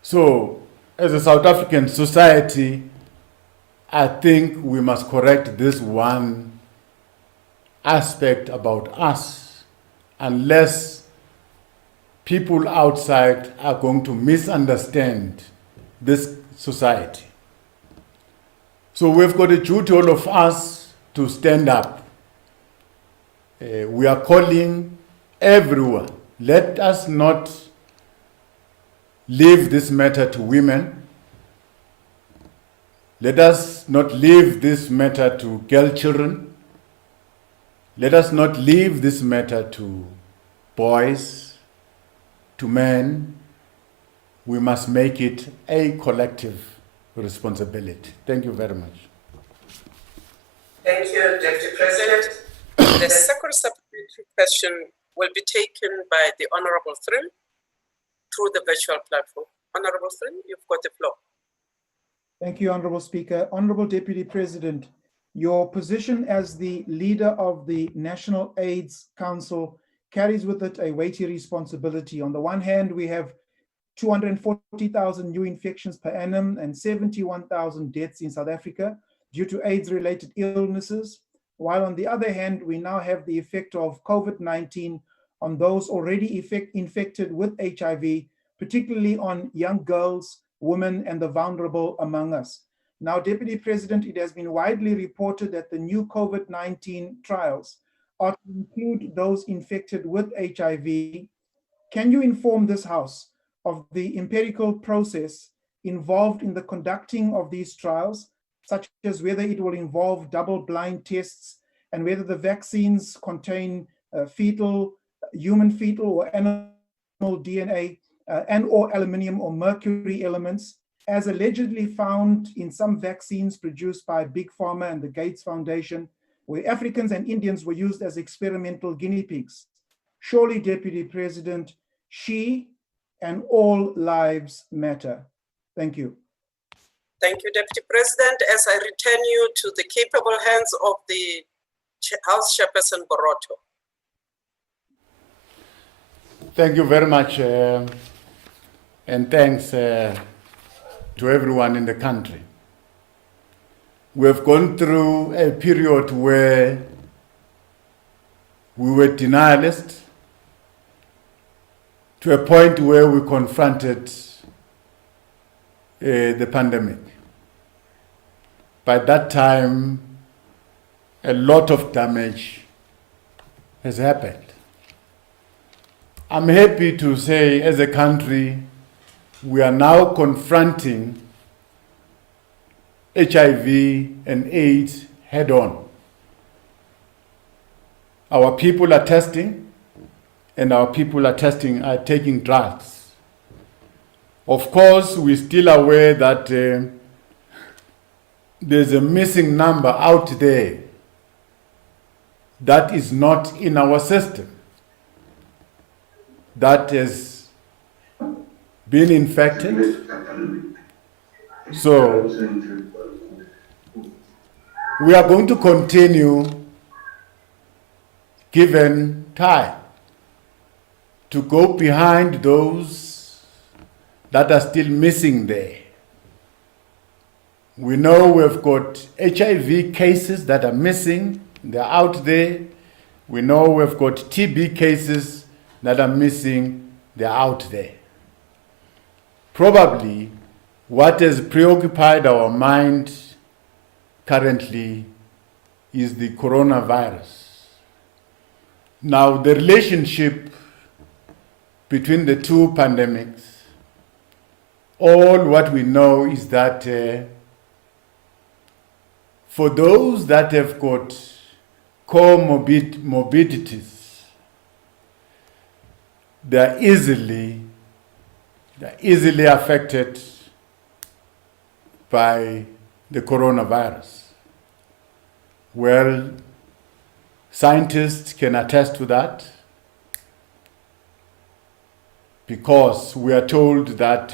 So, as a South African society, I think we must correct this one aspect about us, unless people outside are going to misunderstand this society. So we've got a duty, all of us, to stand up. We are calling everyone. Let us not leave this matter to women. Let us not leave this matter to girl children. Let us not leave this matter to boys, to men. We must make it a collective responsibility. Thank you very much. Thank you, Deputy President. The second supplementary question will be taken by the Honorable Thrim through the virtual platform. Honorable Thrim, you've got the floor. Thank you, Honorable Speaker. Honorable Deputy President, your position as the leader of the National AIDS Council carries with it a weighty responsibility. On the one hand, we have 240,000 new infections per annum and 71,000 deaths in South Africa due to AIDS-related illnesses, while on the other hand, we now have the effect of COVID-19 on those already infected with HIV, particularly on young girls, women, and the vulnerable among us. Now, Deputy President, it has been widely reported that the new COVID-19 trials are to include those infected with HIV. Can you inform this House of the empirical process involved in the conducting of these trials, such as whether it will involve double-blind tests and whether the vaccines contain human fetal or animal DNA and or aluminium or mercury elements, as allegedly found in some vaccines produced by Big Pharma and the Gates Foundation, where Africans and Indians were used as experimental guinea pigs. Surely, Deputy President, she and all lives matter. Thank you. Thank you, Deputy President. As I return you to the capable hands of the House Chairperson Boroto. Thank you very much, and thanks to everyone in the country. We have gone through a period where we were denialists to a point where we confronted the pandemic. By that time, a lot of damage has happened. I'm happy to say, as a country, we are now confronting HIV and AIDS head on. Our people are testing, and our people are taking drugs. Of course, we're still aware that there's a missing number out there that is not in our system, that has been infected. So we are going to continue, given time, to go behind those that are still missing there. We know we've got HIV cases that are missing, they're out there. We know we've got TB cases that are missing, they're out there. Probably what has preoccupied our mind currently is the coronavirus. Now, the relationship between the two pandemics, all what we know is that for those that have got comorbidities, they're easily affected by the coronavirus. Well, scientists can attest to that, because we are told that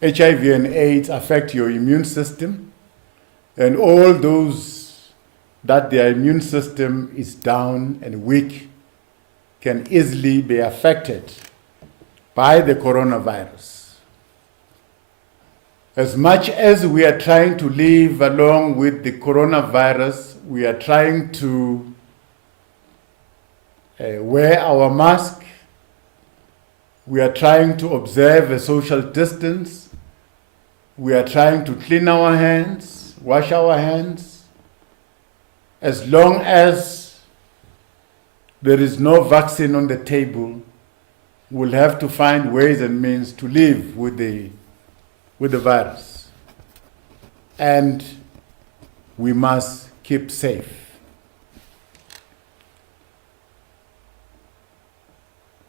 HIV and AIDS affect your immune system, and all those that their immune system is down and weak can easily be affected by the coronavirus. As much as we are trying to live along with the coronavirus, we are trying to wear our mask, we are trying to observe a social distance, we are trying to clean our hands, wash our hands. As long as there is no vaccine on the table, we'll have to find ways and means to live with the virus. And we must keep safe.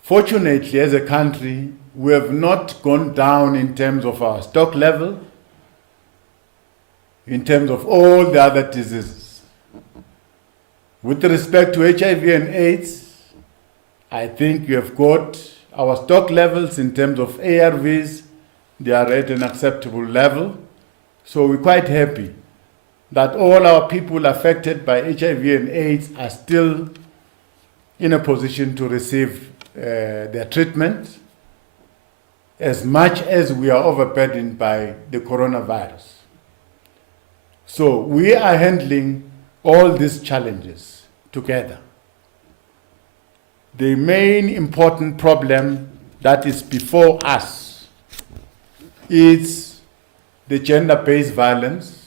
Fortunately, as a country, we have not gone down in terms of our stock level, in terms of all the other diseases. With respect to HIV and AIDS, I think we have got our stock levels in terms of ARVs, they are at an acceptable level. So we're quite happy that all our people affected by HIV and AIDS are still in a position to receive their treatment, as much as we are overburdened by the coronavirus. So we are handling all these challenges together. The main important problem that is before us is the gender-based violence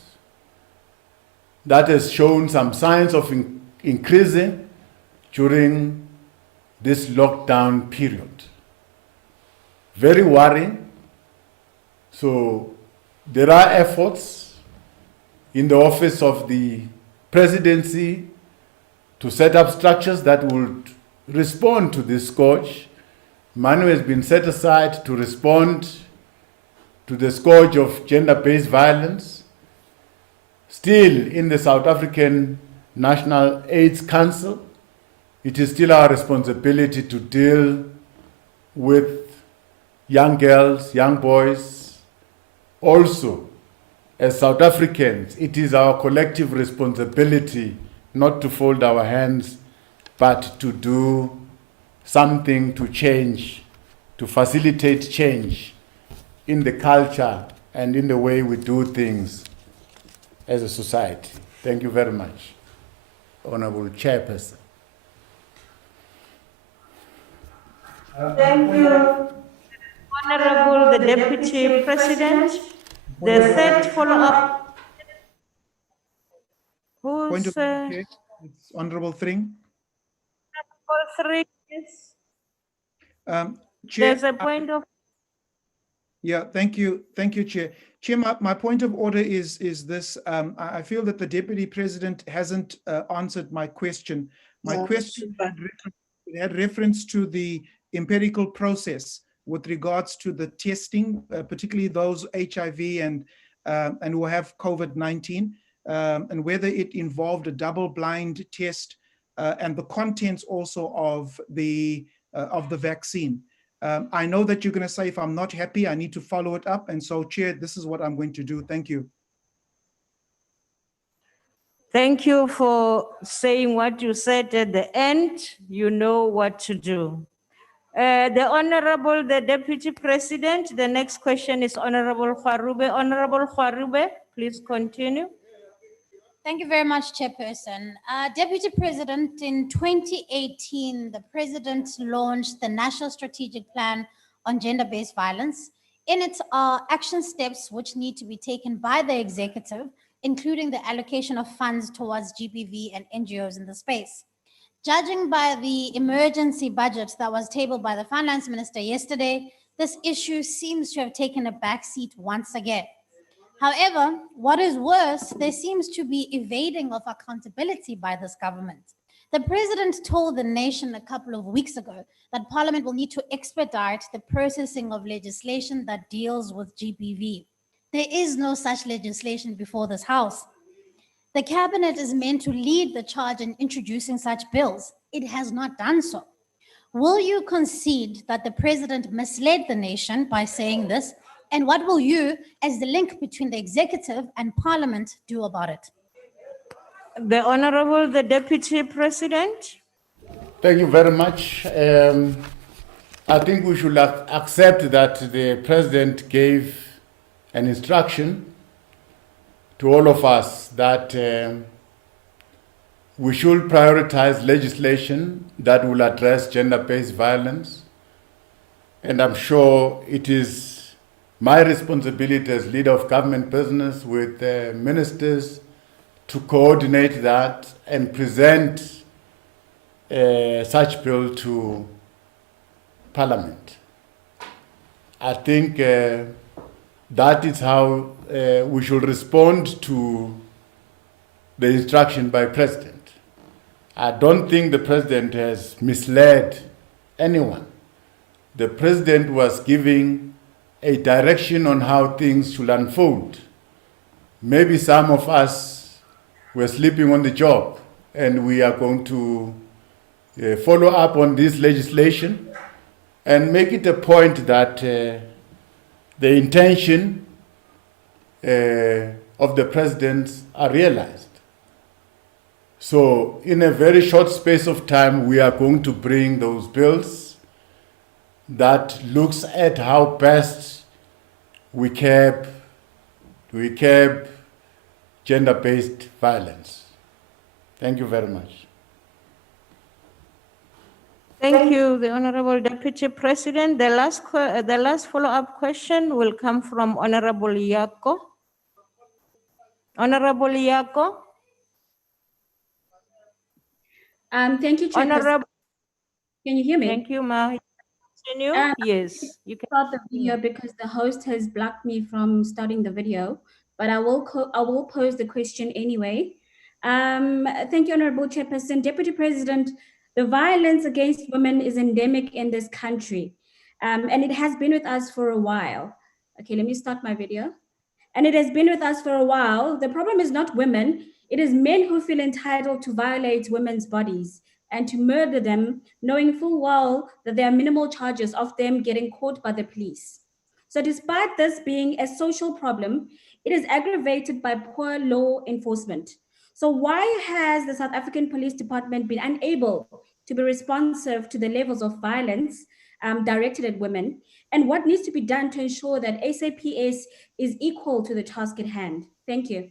that has shown some signs of increasing during this lockdown period. Very worrying. So there are efforts in the office of the presidency to set up structures that would respond to this scourge. Money has been set aside to respond to the scourge of gender-based violence. Still, in the South African National AIDS Council, it is still our responsibility to deal with young girls, young boys. Also, as South Africans, it is our collective responsibility not to fold our hands, but to do something to change, to facilitate change in the culture and in the way we do things as a society. Thank you very much, Honorable Chairperson. Thank you, Honorable the Deputy President. The third follow-up. Point Who's of order, Chair. It's Honorable Thring. three? Yes. Chair, There's a point of. yeah, thank you, Chair. Chair, my point of order is this. I feel that the Deputy President hasn't answered my question. My question had reference to the empirical process with regards to the testing, particularly those HIV and who have COVID-19, and whether it involved a double-blind test and the contents also of the vaccine. I know that you're going to say if I'm not happy, I need to follow it up. And so, Chair, this is what I'm going to do. Thank you. Thank you for saying what you said at the end. You know what to do. The Honorable, the Deputy President, the next question is Honorable Kharube. Honorable Kharube, please continue. Thank you very much, Chairperson. Deputy President, in 2018, the President launched the National Strategic Plan on Gender-Based Violence. In it are action steps which need to be taken by the executive, including the allocation of funds towards GBV and NGOs in the space. Judging by the emergency budget that was tabled by the Finance Minister yesterday, this issue seems to have taken a backseat once again. However, what is worse, there seems to be evading of accountability by this government. The President told the nation a couple of weeks ago that Parliament will need to expedite the processing of legislation that deals with GBV. There is no such legislation before this House. The Cabinet is meant to lead the charge in introducing such bills. It has not done so. Will you concede that the President misled the nation by saying this? And what will you, as the link between the executive and Parliament, do about it? The Honorable, the Deputy President. Thank you very much. I think we should accept that the President gave an instruction to all of us that we should prioritize legislation that will address gender-based violence. And I'm sure it is my responsibility as leader of government business with ministers to coordinate that and present such bill to Parliament. I think that is how we should respond to the instruction by President. I don't think the President has misled anyone. The President was giving a direction on how things should unfold. Maybe some of us were sleeping on the job, and we are going to follow up on this legislation and make it a point that the intention of the President are realized. So in a very short space of time, we are going to bring those bills that looks at how best we curb gender-based violence. Thank you very much. Thank you, the Honorable Deputy President. The last follow-up question will come from Honorable Yako. Honorable Yako. Thank you, Chairperson. Can you hear me? Thank you, Ma. Continue. Yes, you can start the video because the host has blocked me from starting the video, but I will pose the question anyway. Thank you, Honorable Chairperson. Deputy President, the violence against women is endemic in this country, and it has been with us for a while. Okay, let me start my video. And it has been with us for a while. The problem is not women. It is men who feel entitled to violate women's bodies. and to murder them, knowing full well that there are minimal charges of them getting caught by the police. So despite this being a social problem, it is aggravated by poor law enforcement. So why has the South African Police Department been unable to be responsive to the levels of violence directed at women? And what needs to be done to ensure that SAPS is equal to the task at hand? Thank you.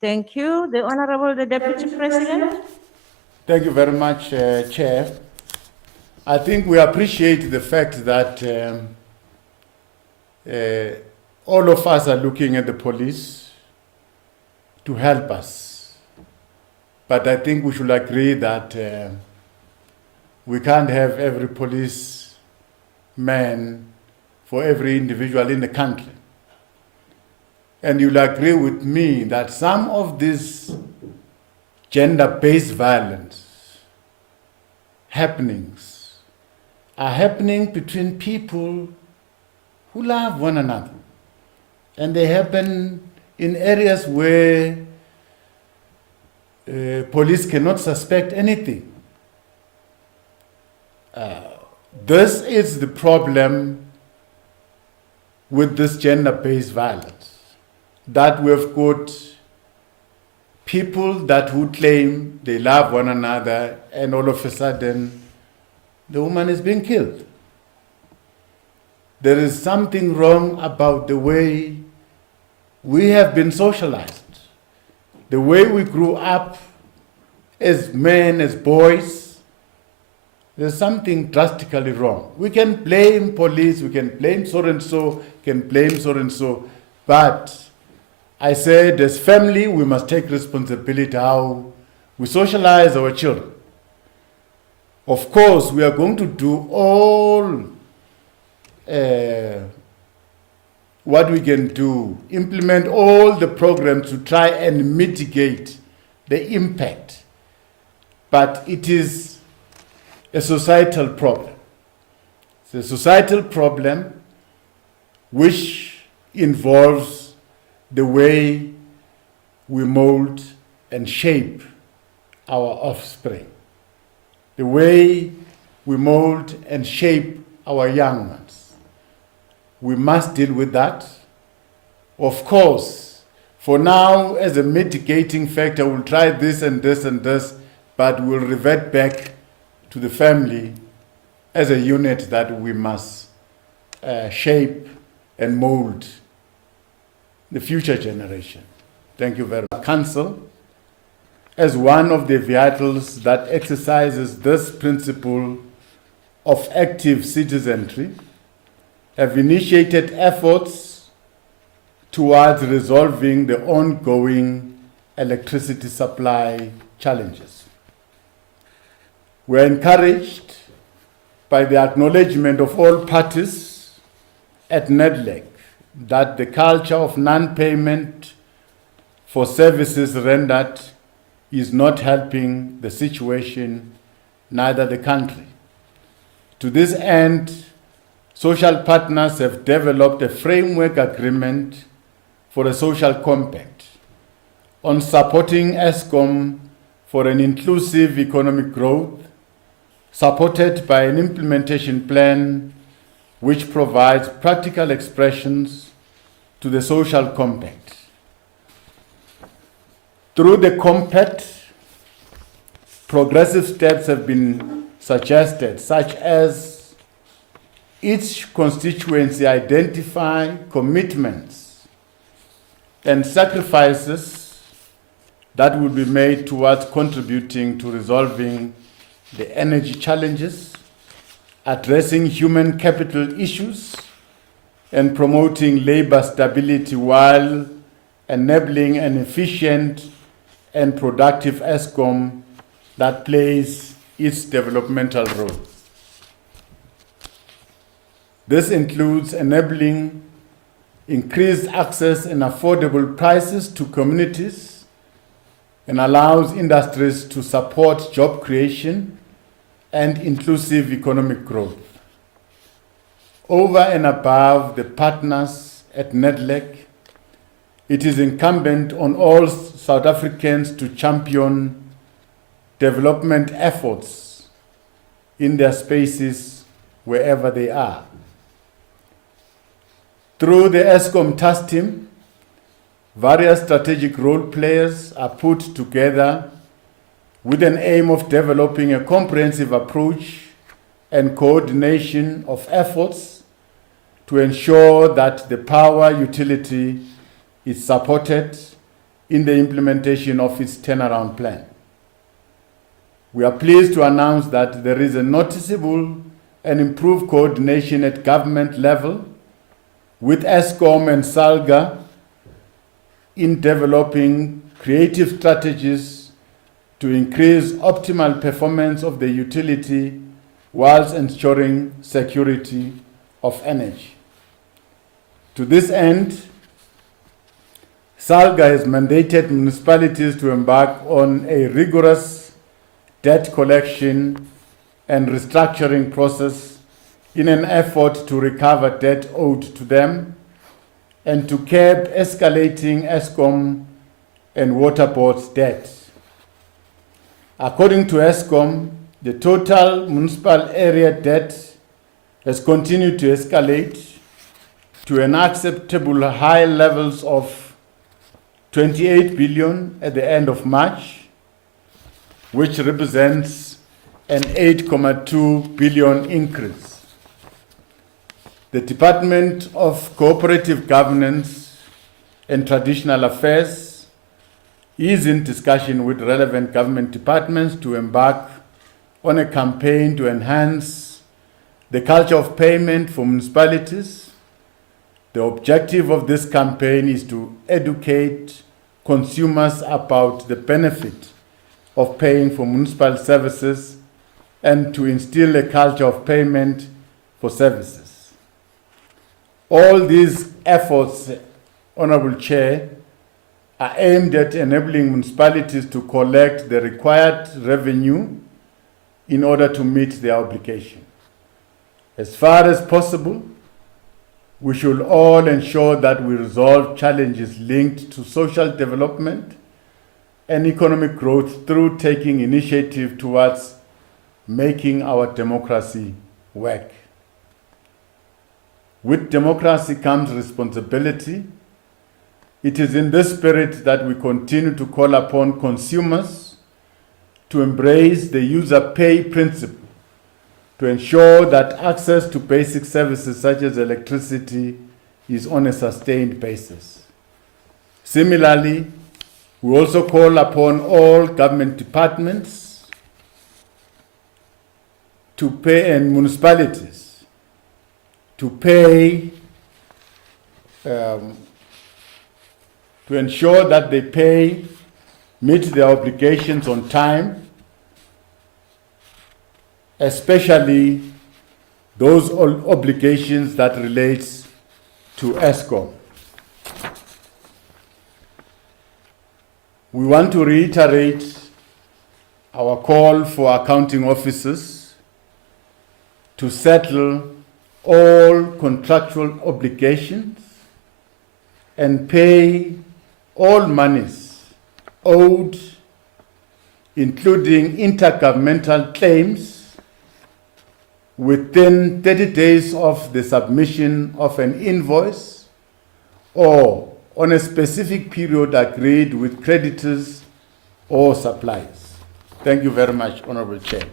Thank you. The Honorable the Deputy President. Thank you very much, Chair. I think we appreciate the fact that all of us are looking at the police to help us. But I think we should agree that we can't have every policeman for every individual in the country. And you'll agree with me that some of this gender-based violence happenings are happening between people who love one another. And they happen in areas where police cannot suspect anything. This is the problem with this gender-based violence, that we've got people that who claim they love one another, and all of a sudden the woman is being killed. There is something wrong about the way we have been socialized, the way we grew up as men, as boys. There's something drastically wrong. We can blame police, we can blame so and so, can blame so and so, but I said as family we must take responsibility how we socialize our children. Of course, we are going to do all what we can do, implement all the programs to try and mitigate the impact. But it is a societal problem. It's a societal problem which involves the way we mold and shape our offspring, the way we mold and shape our young ones. We must deal with that. Of course, for now, as a mitigating factor, we'll try this and this and this, but we'll revert back to the family as a unit that we must shape and mold the future generation. Thank you very much. Council, as one of the vehicles that exercises this principle of active citizenry, have initiated efforts towards resolving the ongoing electricity supply challenges. We are encouraged by the acknowledgement of all parties at NEDLEC that the culture of non-payment for services rendered is not helping the situation, neither the country. To this end, social partners have developed a framework agreement for a social compact on supporting ESCOM for an inclusive economic growth, supported by an implementation plan which provides practical expressions to the social compact. Through the compact, progressive steps have been suggested, such as each constituency identify commitments and sacrifices that will be made towards contributing to resolving the energy challenges, addressing human capital issues, and promoting labor stability while enabling an efficient and productive ESCOM that plays its developmental role. This includes enabling increased access and affordable prices to communities and allows industries to support job creation and inclusive economic growth. Over and above the partners at NEDLEC, it is incumbent on all South Africans to champion development efforts in their spaces wherever they are. Through the ESCOM task team, various strategic role players are put together with an aim of developing a comprehensive approach and coordination of efforts to ensure that the power utility is supported in the implementation of its turnaround plan. We are pleased to announce that there is a noticeable and improved coordination at government level with ESCOM and SALGA in developing creative strategies to increase optimal performance of the utility whilst ensuring security of energy. To this end, SALGA has mandated municipalities to embark on a rigorous debt collection and restructuring process in an effort to recover debt owed to them and to curb escalating ESCOM and water boards debt. According to ESCOM, the total municipal area debt has continued to escalate to unacceptable high levels of 28 billion at the end of March, which represents an 8.2 billion increase. The Department of Cooperative Governance and Traditional Affairs is in discussion with relevant government departments to embark on a campaign to enhance the culture of payment for municipalities. The objective of this campaign is to educate consumers about the benefit of paying for municipal services and to instill a culture of payment for services. All these efforts, Honorable Chair, are aimed at enabling municipalities to collect the required revenue in order to meet their obligation. As far as possible, we should all ensure that we resolve challenges linked to social development and economic growth through taking initiative towards making our democracy work. With democracy comes responsibility. It is in this spirit that we continue to call upon consumers to embrace the user pay principle to ensure that access to basic services such as electricity is on a sustained basis. Similarly, we also call upon all government departments to pay and municipalities to pay to ensure that they meet their obligations on time, especially those obligations that relate to ESCOM. We want to reiterate our call for accounting officers to settle all contractual obligations and pay all monies owed, including intergovernmental claims, within 30 days of the submission of an invoice or on a specific period agreed with creditors or suppliers. Thank you very much, Honorable Chair.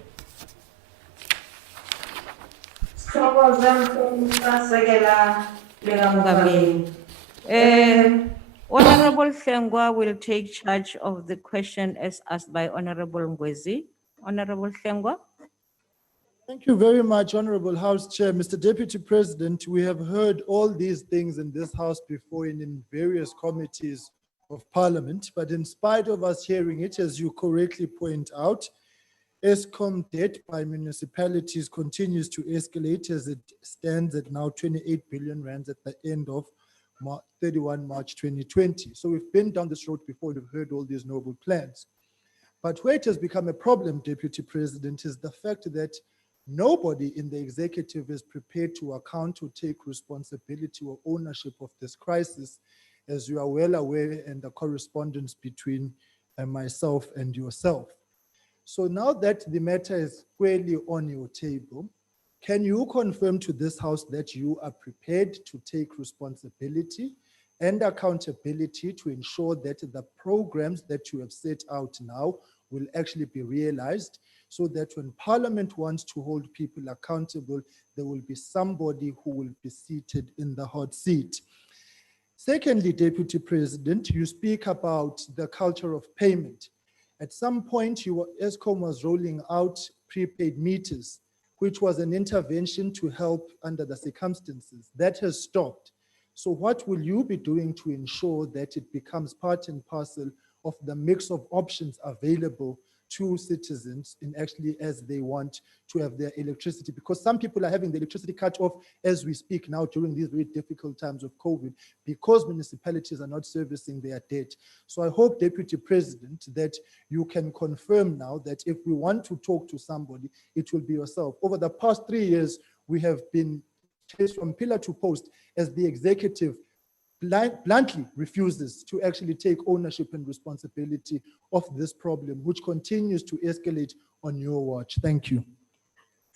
Honorable Hlengwa will take charge of the question as asked by Honorable Ngwezi. Honorable Hlengwa. Thank you very much, Honorable House Chair. Mr. Deputy President, we have heard all these things in this House before and in various committees of Parliament, but in spite of us hearing it, as you correctly point out, ESCOM debt by municipalities continues to escalate as it stands at now 28 billion rands at the end of 31 March 2020. So we've been down this road before and we've heard all these noble plans. But where it has become a problem, Deputy President, is the fact that nobody in the executive is prepared to account or take responsibility or ownership of this crisis, as you are well aware, and the correspondence between myself and yourself. So now that the matter is squarely on your table, can you confirm to this House that you are prepared to take responsibility and accountability to ensure that the programs that you have set out now will actually be realized, so that when Parliament wants to hold people accountable, there will be somebody who will be seated in the hot seat? Secondly, Deputy President, you speak about the culture of payment. At some point, ESCOM was rolling out prepaid meters, which was an intervention to help under the circumstances. That has stopped. So what will you be doing to ensure that it becomes part and parcel of the mix of options available to citizens in actually as they want to have their electricity? Because some people are having the electricity cut off as we speak now during these very difficult times of COVID, because municipalities are not servicing their debt. So I hope, Deputy President, that you can confirm now that if we want to talk to somebody, it will be yourself. Over the past 3 years, we have been chased from pillar to post as the executive bluntly refuses to actually take ownership and responsibility of this problem, which continues to escalate on your watch. Thank you.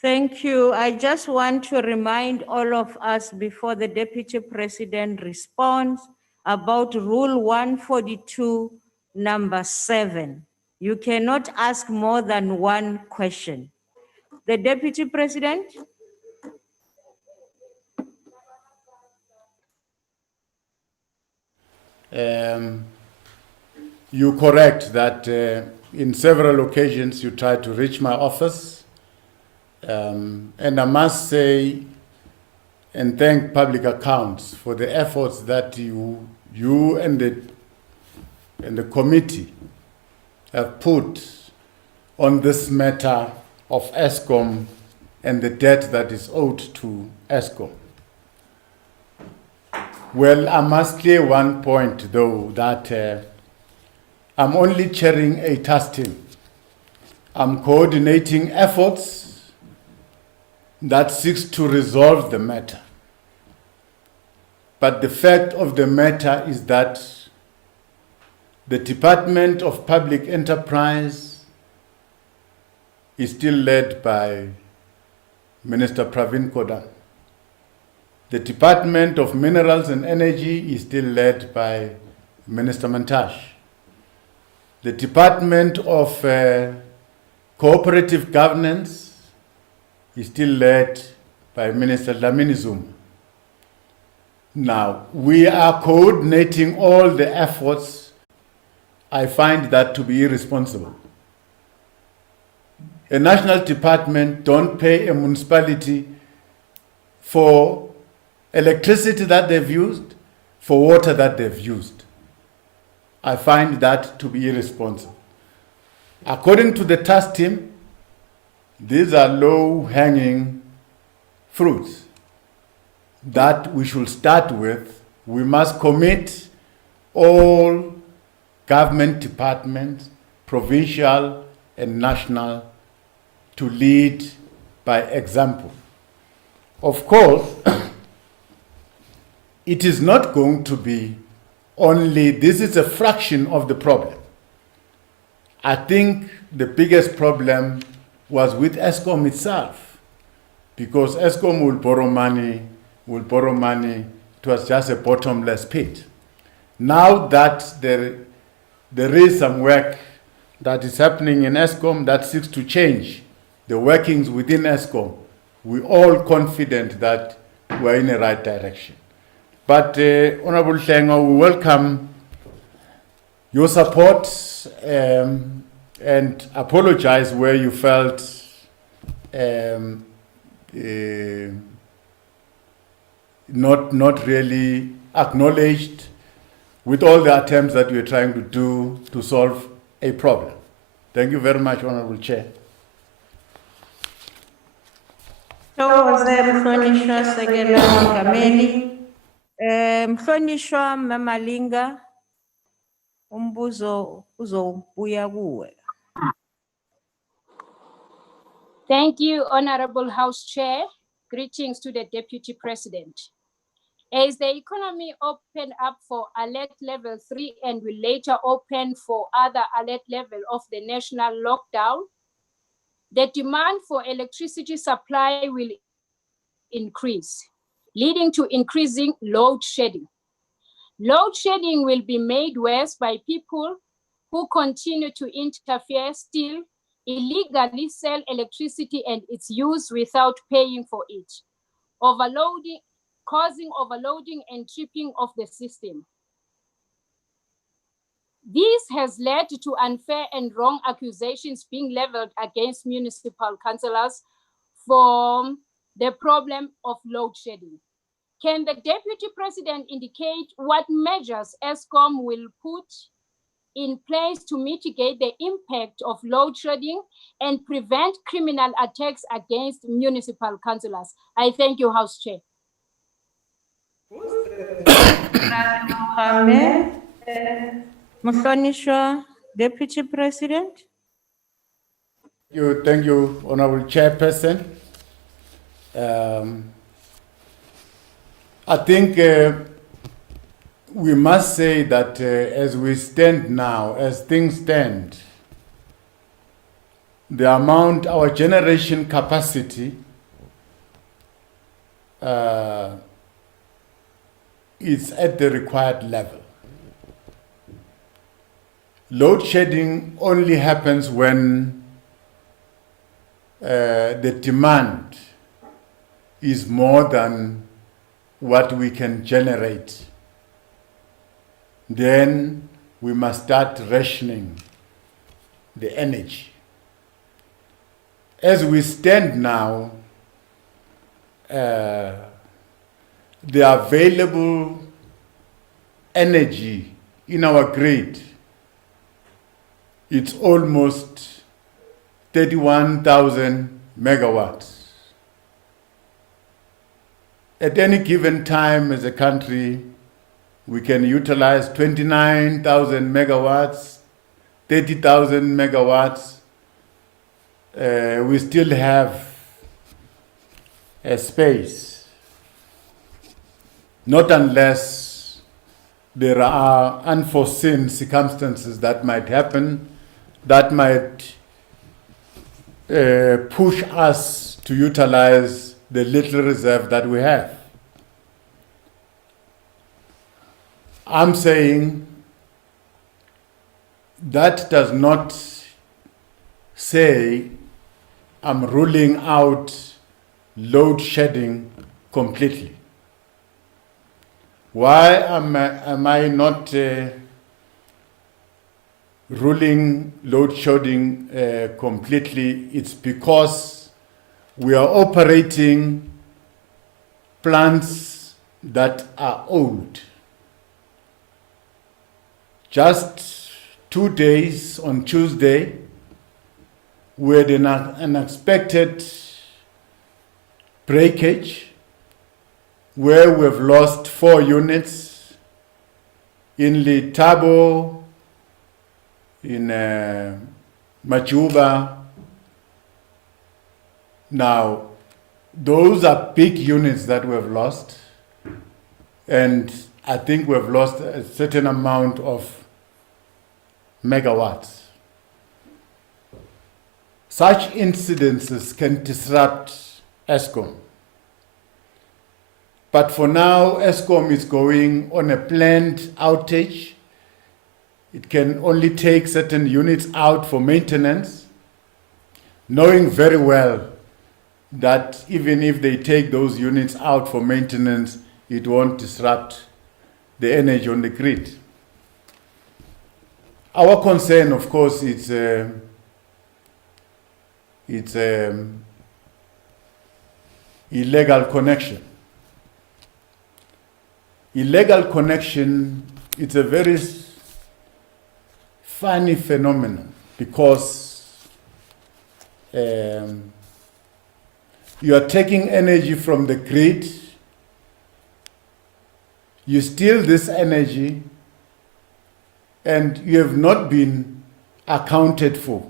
Thank you. I just want to remind all of us before the Deputy President responds about Rule 142, number 7. You cannot ask more than one question. The Deputy President. You're correct that in several occasions you tried to reach my office. And I must say and thank Public Accounts for the efforts that you and the committee have put on this matter of ESCOM and the debt that is owed to ESCOM. Well, I must clear one point, though, that I'm only chairing a task team. I'm coordinating efforts that seeks to resolve the matter. But the fact of the matter is that the Department of Public Enterprise is still led by Minister Pravin Gordhan. The Department of Minerals and Energy is still led by Minister Mantashe. The Department of Cooperative Governance is still led by Minister Dlamini Zuma. Now, we are coordinating all the efforts. I find that to be irresponsible. A national department don't pay a municipality for electricity that they've used, for water that they've used. I find that to be irresponsible. According to the task team, these are low-hanging fruits that we should start with. We must commit all government departments, provincial and national, to lead by example. Of course, it is not going to be only, this is a fraction of the problem. I think the biggest problem was with ESCOM itself, because ESCOM will borrow money, it was just a bottomless pit. Now that there is some work that is happening in ESCOM that seeks to change the workings within ESCOM, we're all confident that we're in the right direction. But Honorable Hlengo, we welcome your support and apologize where you felt not really acknowledged with all the attempts that we're trying to do to solve a problem. Thank you very much, Honorable Chair. Mhlonishwa Sekela Mongameli. Mhlonishwa Mamalinga, umbuzo uzobuya kuwe. Thank you, Honorable House Chair. Greetings to the Deputy President. As the economy opened up for alert level 3 and will later open for other alert level of the national lockdown, the demand for electricity supply will increase, leading to increasing load shedding. Load shedding will be made worse by people who continue to interfere, steal, illegally sell electricity and its use without paying for it, causing overloading and tripping of the system. This has led to unfair and wrong accusations being leveled against municipal councillors for the problem of load shedding. Can the Deputy President indicate what measures ESCOM will put in place to mitigate the impact of load shedding and prevent criminal attacks against municipal councillors? I thank you, House Chair. Mhlonishwa, Deputy President. Thank you, Honorable Chairperson. I think we must say that as we stand now, as things stand, the amount, our generation capacity is at the required level. Load shedding only happens when the demand is more than what we can generate. Then we must start rationing the energy. As we stand now, the available energy in our grid, it's almost 31,000 megawatts. At any given time as a country, we can utilize 29,000 megawatts, 30,000 megawatts. We still have a space, not unless there are unforeseen circumstances that might happen that might push us to utilize the little reserve that we have. I'm saying that does not say I'm ruling out load shedding completely. Why am I not ruling load shedding completely? It's because we are operating plants that are old. Just 2 days on Tuesday, we had an unexpected breakage where we've lost 4 units in Litabo, in Mabuza. Now, those are big units that we've lost, and I think we've lost a certain amount of megawatts. Such incidences can disrupt ESCOM. But for now, ESCOM is going on a planned outage. It can only take certain units out for maintenance, knowing very well that even if they take those units out for maintenance, it won't disrupt the energy on the grid. Our concern, of course, is illegal connection. Illegal connection, it's a very funny phenomenon because you are taking energy from the grid, you steal this energy, and you have not been accounted for.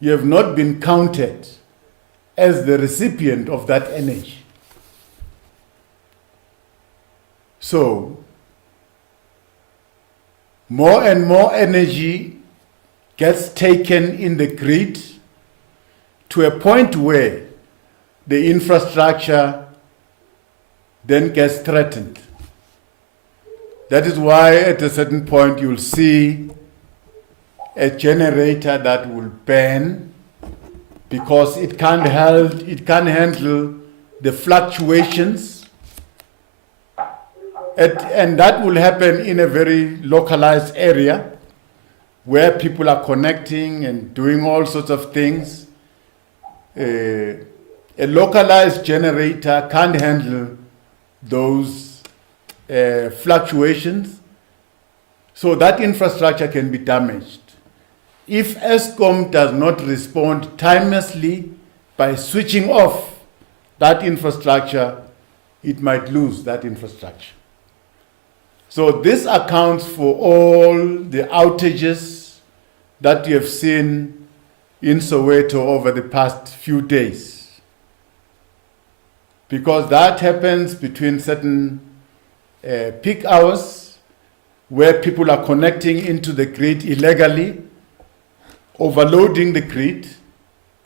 You have not been counted as the recipient of that energy. So, more and more energy gets taken in the grid to a point where the infrastructure then gets threatened. That is why at a certain point you'll see a generator that will burn because it can't handle the fluctuations. And that will happen in a very localized area where people are connecting and doing all sorts of things. A localized generator can't handle those fluctuations, so that infrastructure can be damaged. If ESCOM does not respond timelessly by switching off that infrastructure, it might lose that infrastructure. So this accounts for all the outages that you have seen in Soweto over the past few days. Because that happens between certain peak hours where people are connecting into the grid illegally, overloading the grid,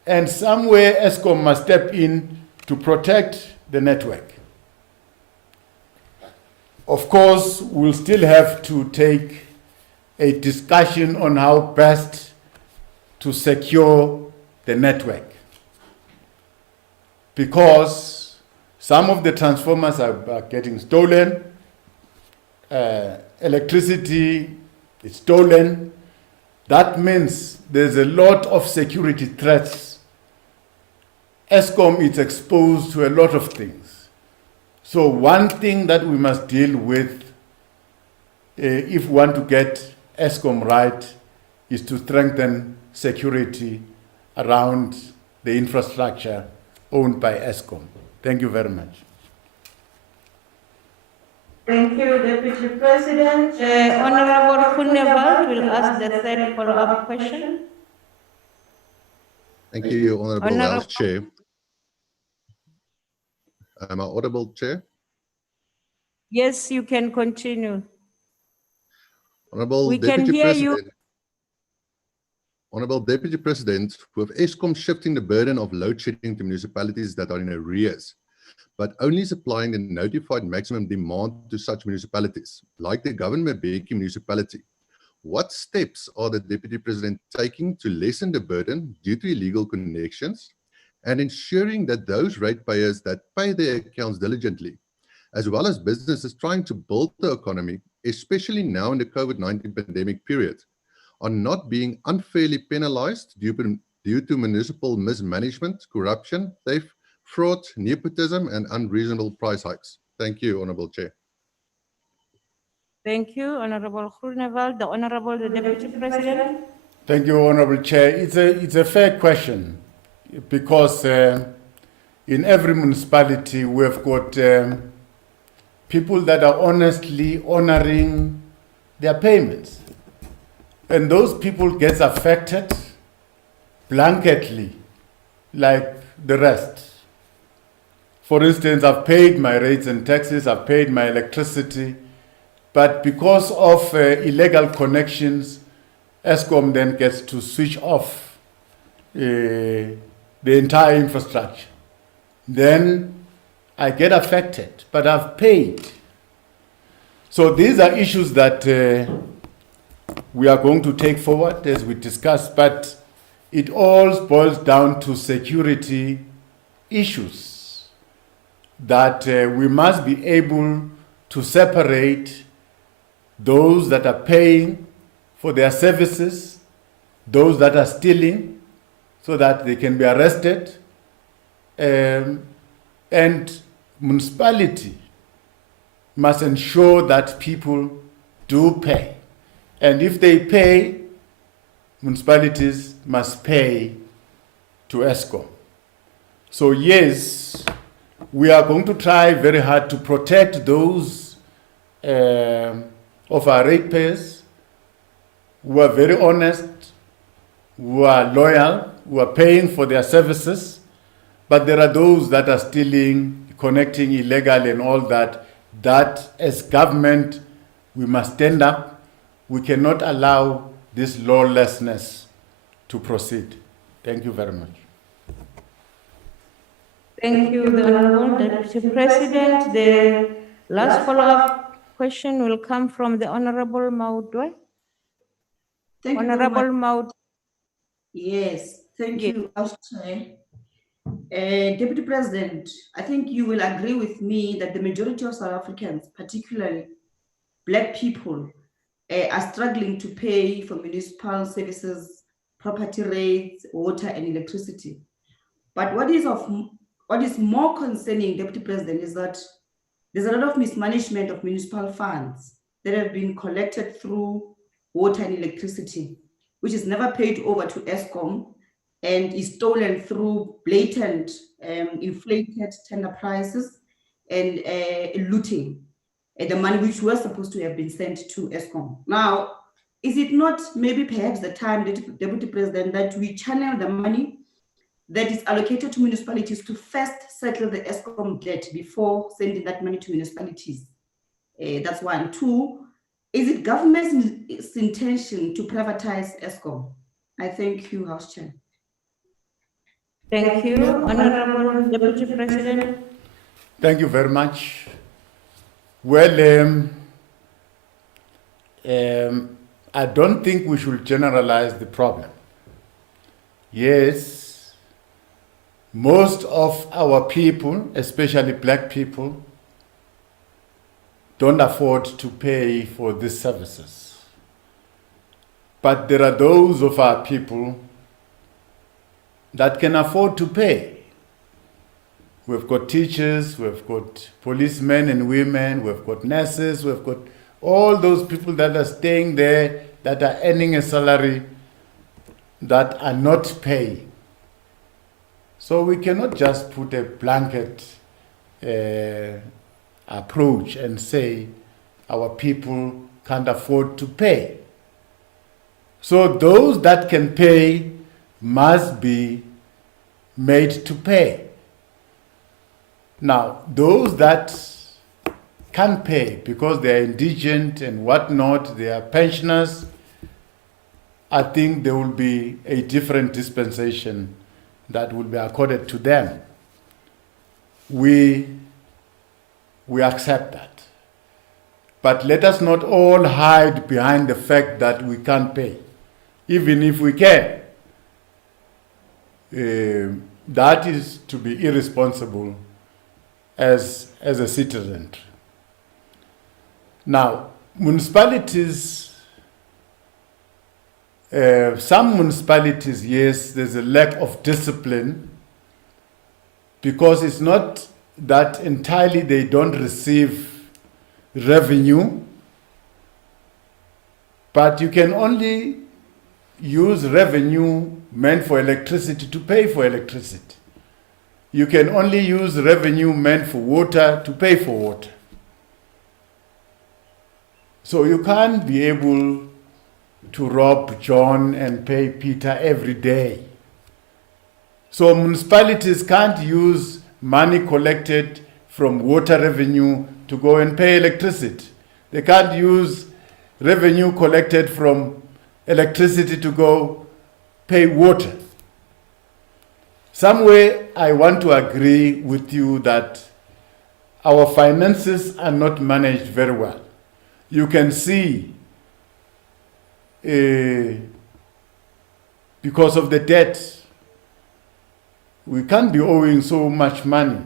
and somewhere ESCOM must step in to protect the network. Of course, we'll still have to take a discussion on how best to secure the network, because some of the transformers are getting stolen, electricity is stolen. That means there's a lot of security threats. ESCOM is exposed to a lot of things. So one thing that we must deal with if we want to get ESCOM right is to strengthen security around the infrastructure owned by ESCOM. Thank you very much. Thank you, Deputy President. Honorable Kunewald will ask the third follow-up question. Thank you, Honorable House Chair. Am I audible, Chair? Yes, you can continue. Honorable We Deputy can hear President. you. Honorable Deputy President, with ESCOM shifting the burden of load shedding to municipalities that are in arrears, but only supplying the notified maximum demand to such municipalities, like the government-Beki municipality, what steps are the Deputy President taking to lessen the burden due to illegal connections and ensuring that those ratepayers that pay their accounts diligently, as well as businesses trying to build the economy, especially now in the COVID-19 pandemic period, are not being unfairly penalized due to municipal mismanagement, corruption, theft, fraud, nepotism, and unreasonable price hikes? Thank you, Honorable Chair. Thank you, Honorable Groenewald. The Honorable the Deputy President. Thank you, Honorable Chair. It's a fair question because in every municipality we've got people that are honestly honoring their payments. And those people get affected blanketly like the rest. For instance, I've paid my rates and taxes, I've paid my electricity, but because of illegal connections, ESCOM then gets to switch off the entire infrastructure. Then I get affected, but I've paid. So these are issues that we are going to take forward as we discuss, but it all boils down to security issues that we must be able to separate those that are paying for their services, those that are stealing, so that they can be arrested, and municipality must ensure that people do pay. And if they pay, municipalities must pay to ESCOM. So yes, we are going to try very hard to protect those of our ratepayers who are very honest, who are loyal, who are paying for their services, but there are those that are stealing, connecting illegally and all that, that as government, we must stand up. We cannot allow this lawlessness to proceed. Thank you very much. Thank you, the Honorable Deputy President. The last follow-up question will come from the Honorable Maudwe. Thank you very Honorable much. Maud. Yes, thank Yes. you, House Chair. Deputy President, I think you will agree with me that the majority of South Africans, particularly Black people, are struggling to pay for municipal services, property rates, water, and electricity. But what is more concerning, Deputy President, is that there's a lot of mismanagement of municipal funds that have been collected through water and electricity, which is never paid over to ESCOM and is stolen through blatant inflated tender prices and looting the money which was supposed to have been sent to ESCOM. Now, is it not maybe perhaps the time, Deputy President, that we channel the money that is allocated to municipalities to first settle the ESCOM debt before sending that money to municipalities? That's one. Two, is it government's intention to privatize ESCOM? I thank you, House Chair. Thank you, Honorable Deputy President. Thank you very much. Well, I don't think we should generalize the problem. Yes, most of our people, especially Black people, don't afford to pay for these services. But there are those of our people that can afford to pay. We've got teachers, we've got policemen and women, we've got nurses, we've got all those people that are staying there, that are earning a salary, that are not paying. So we cannot just put a blanket approach and say our people can't afford to pay. So those that can pay must be made to pay. Now, those that can't pay because they are indigent and whatnot, they are pensioners, I think there will be a different dispensation that will be accorded to them. We accept that. But let us not all hide behind the fact that we can't pay, even if we can. That is to be irresponsible as a citizen. Now, municipalities, some municipalities, yes, there's a lack of discipline because it's not that entirely they don't receive revenue, but you can only use revenue meant for electricity to pay for electricity. You can only use revenue meant for water to pay for water. So you can't be able to rob John and pay Peter every day. So municipalities can't use money collected from water revenue to go and pay electricity. They can't use revenue collected from electricity to go pay water. Somewhere I want to agree with you that our finances are not managed very well. You can see because of the debt, we can't be owing so much money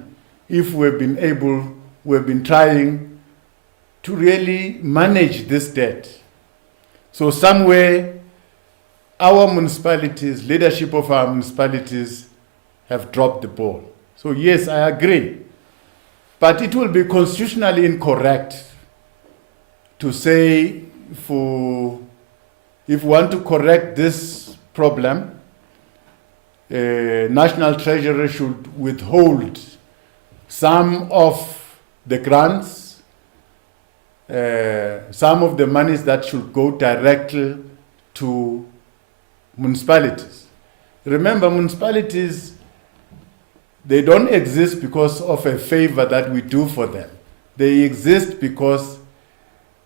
if we've been trying to really manage this debt. So somewhere our municipalities, leadership of our municipalities have dropped the ball. So yes, I agree. But it will be constitutionally incorrect to say if we want to correct this problem, National Treasury should withhold some of the grants, some of the monies that should go directly to municipalities. Remember, municipalities, they don't exist because of a favor that we do for them. They exist because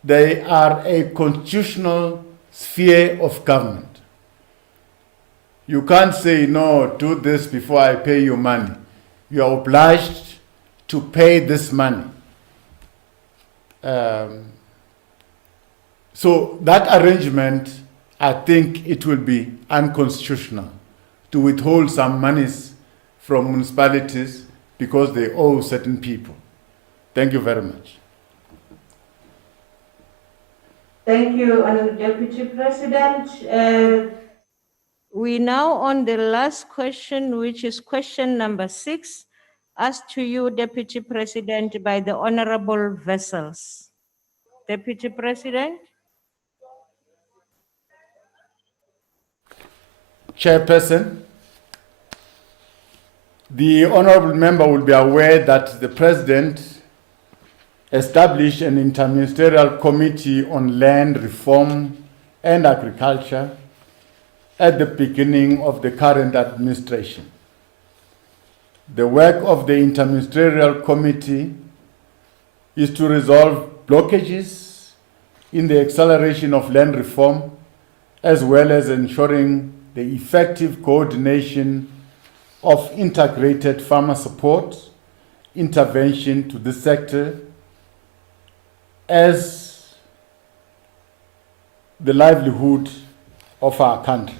they are a constitutional sphere of government. You can't say, no, do this before I pay you money. you are obliged to pay this money. So that arrangement, I think it will be unconstitutional to withhold some monies from municipalities because they owe certain people. Thank you very much. Thank you, Honourable Deputy President. We now on the last question, which is question number 6, asked to you, Deputy President, by the Honourable Vessels. Deputy President. Chairperson, the honourable member will be aware that the President established an interministerial committee on land reform and agriculture at the beginning of the current administration. The work of the interministerial committee is to resolve blockages in the acceleration of land reform, as well as ensuring the effective coordination of integrated farmer support, intervention to this sector, as the livelihood of our country.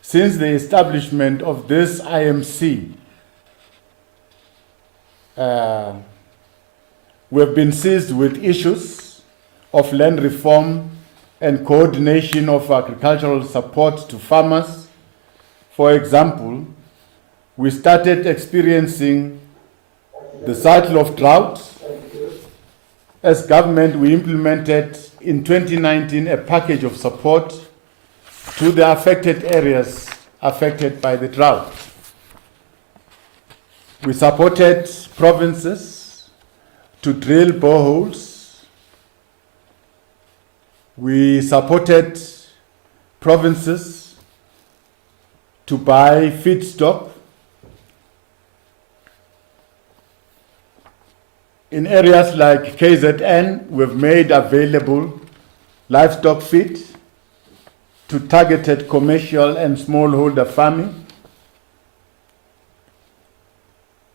Since the establishment of this IMC, we have been seized with issues of land reform and coordination of agricultural support to farmers. For example, we started experiencing the cycle of drought. As government, we implemented in 2019 a package of support to the affected areas affected by the drought. We supported provinces to drill boreholes. We supported provinces to buy feedstock. In areas like KZN, we've made available livestock feed to targeted commercial and smallholder farming.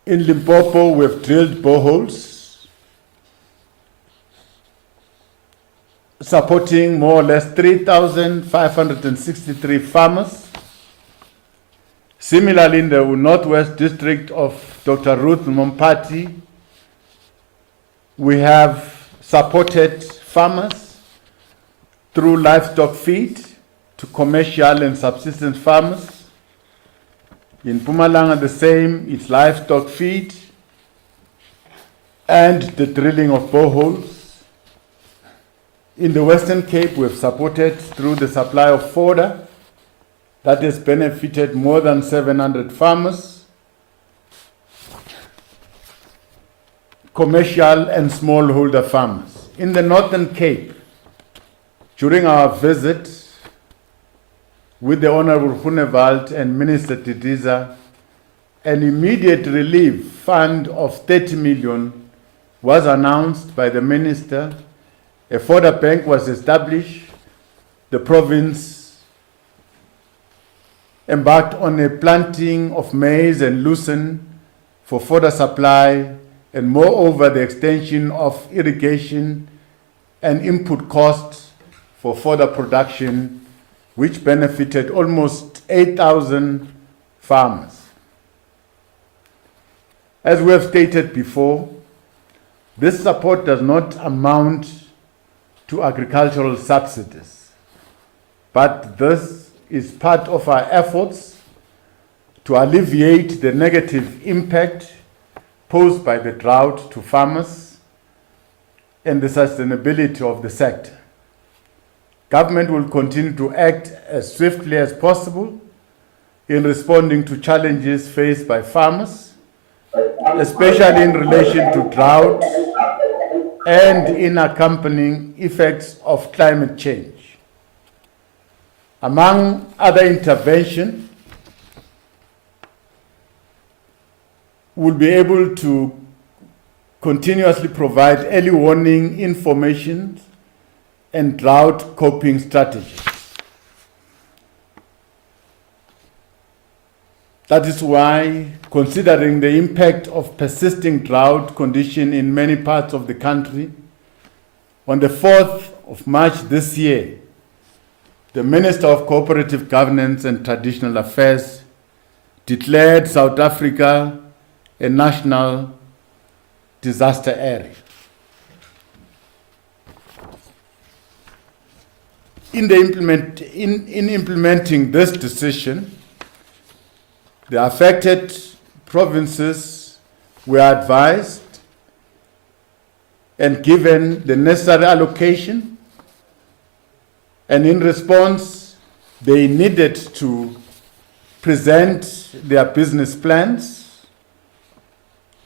In Limpopo, we've drilled boreholes, supporting more or less 3,563 farmers. Similarly, in the Northwest District of Dr. Ruth Mompati, we have supported farmers through livestock feed to commercial and subsistence farmers. In Mpumalanga, the same, it's livestock feed and the drilling of boreholes. In the Western Cape, we've supported through the supply of fodder that has benefited more than 700 farmers, commercial and smallholder farmers. In the Northern Cape, during our visit with the Honourable Hunewald and Minister Tidiza, an immediate relief fund of 30 million was announced by the Minister. A fodder bank was established. The province embarked on a planting of maize and lucerne for fodder supply, and moreover, the extension of irrigation and input costs for fodder production, which benefited almost 8,000 farmers. As we have stated before, this support does not amount to agricultural subsidies, but this is part of our efforts to alleviate the negative impact posed by the drought to farmers and the sustainability of the sector. Government will continue to act as swiftly as possible in responding to challenges faced by farmers, especially in relation to drought and in accompanying effects of climate change. Among other interventions, we'll be able to continuously provide early warning information and drought coping strategies. That is why, considering the impact of persisting drought condition in many parts of the country, on the 4th of March this year, the Minister of Cooperative Governance and Traditional Affairs declared South Africa a national disaster area. In implementing this decision, the affected provinces were advised and given the necessary allocation, and in response, they needed to present their business plans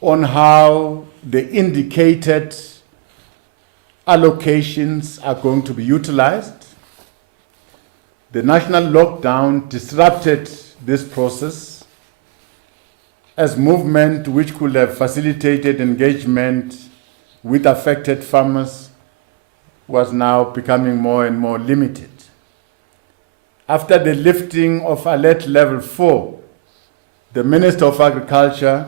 on how the indicated allocations are going to be utilized. The national lockdown disrupted this process, as movement which could have facilitated engagement with affected farmers was now becoming more and more limited. After the lifting of Alert Level 4, the Minister of Agriculture,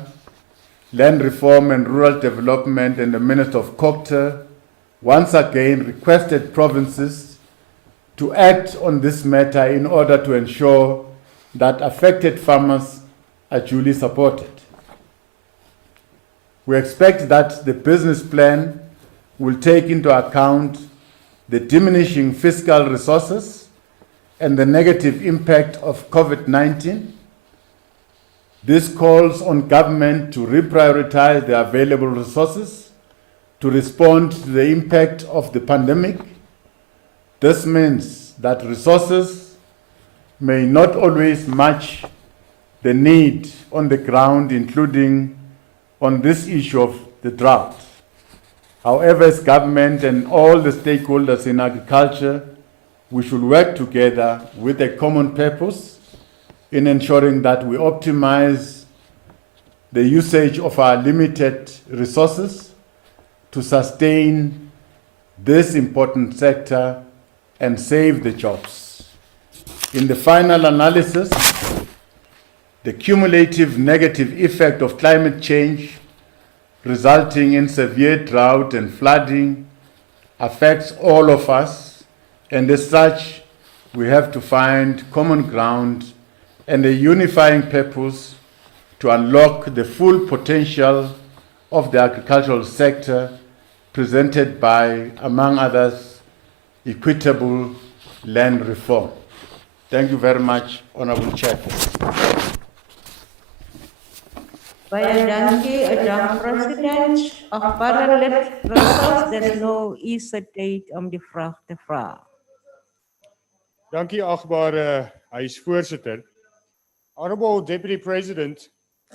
Land Reform and Rural Development and the Minister of Culture once again requested provinces to act on this matter in order to ensure that affected farmers are duly supported. We expect that the business plan will take into account the diminishing fiscal resources and the negative impact of COVID-19. This calls on government to reprioritize the available resources to respond to the impact of the pandemic. This means that resources may not always match the need on the ground, including on this issue of the drought. However, as government and all the stakeholders in agriculture, we should work together with a common purpose in ensuring that we optimize the usage of our limited resources to sustain this important sector and save the jobs. In the final analysis, the cumulative negative effect of climate change resulting in severe drought and flooding affects all of us, and as such, we have to find common ground and a unifying purpose to unlock the full potential of the agricultural sector presented by, among others, equitable land reform. Thank you very much, Honorable Chairperson. Baie dankie, Madam President. Of parallel results, there's no e-sedate om die vraag te vra. Dankie agbare huisvoorsitter. Honorable Deputy President,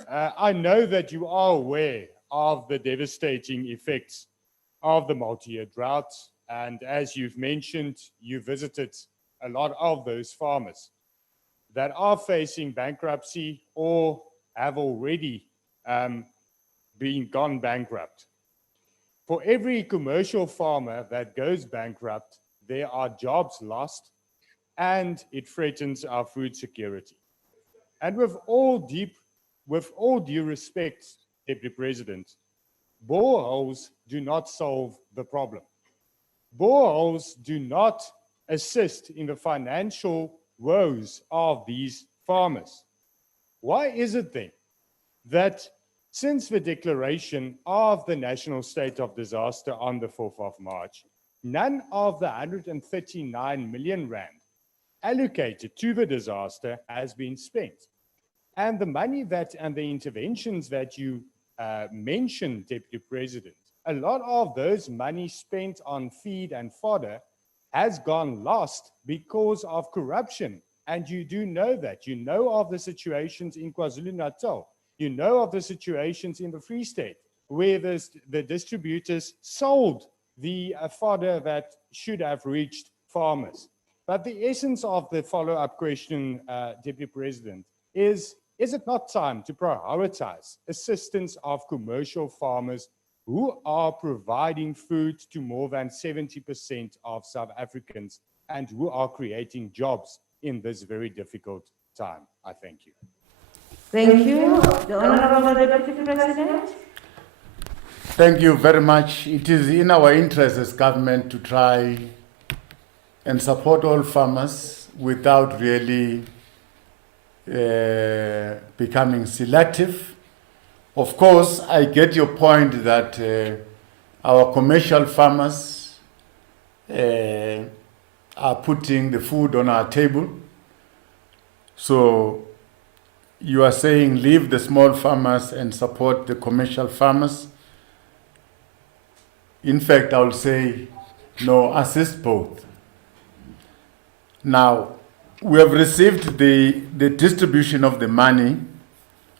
I know that you are aware of the devastating effects of the multi-year droughts, and as you've mentioned, you visited a lot of those farmers that are facing bankruptcy or have already been gone bankrupt. For every commercial farmer that goes bankrupt, there are jobs lost, and it threatens our food security. And with all due respect, Deputy President, boreholes do not solve the problem. Boreholes do not assist in the financial woes of these farmers. Why is it then that since the declaration of the national state of disaster on the 4th of March, none of the 139 million rand allocated to the disaster has been spent? And the money and the interventions that you mentioned, Deputy President, a lot of those money spent on feed and fodder has gone lost because of corruption. And you do know that. You know of the situations in KwaZulu-Natal. You know of the situations in the Free State where the distributors sold the fodder that should have reached farmers. But the essence of the follow-up question, Deputy President, is it not time to prioritize assistance of commercial farmers who are providing food to more than 70% of South Africans and who are creating jobs in this very difficult time? I thank you. Thank you. The Honorable Deputy President. Thank you very much. It is in our interest as government to try and support all farmers without really becoming selective. Of course, I get your point that our commercial farmers are putting the food on our table. So you are saying leave the small farmers and support the commercial farmers. In fact, I will say no, assist both. Now, we have received the distribution of the money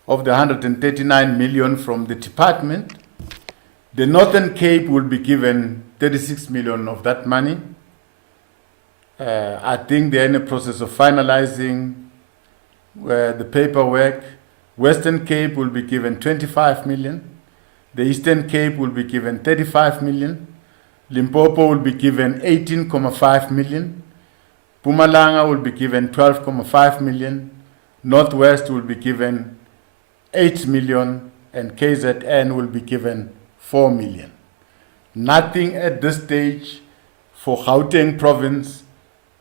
of the 139 million from the department. The Northern Cape will be given 36 million of that money. I think they're in the process of finalizing the paperwork. Western Cape will be given 25 million. The Eastern Cape will be given 35 million. Limpopo will be given 18.5 million. Mpumalanga will be given 12.5 million. Northwest will be given 8 million, and KZN will be given 4 million. Nothing at this stage for Gauteng province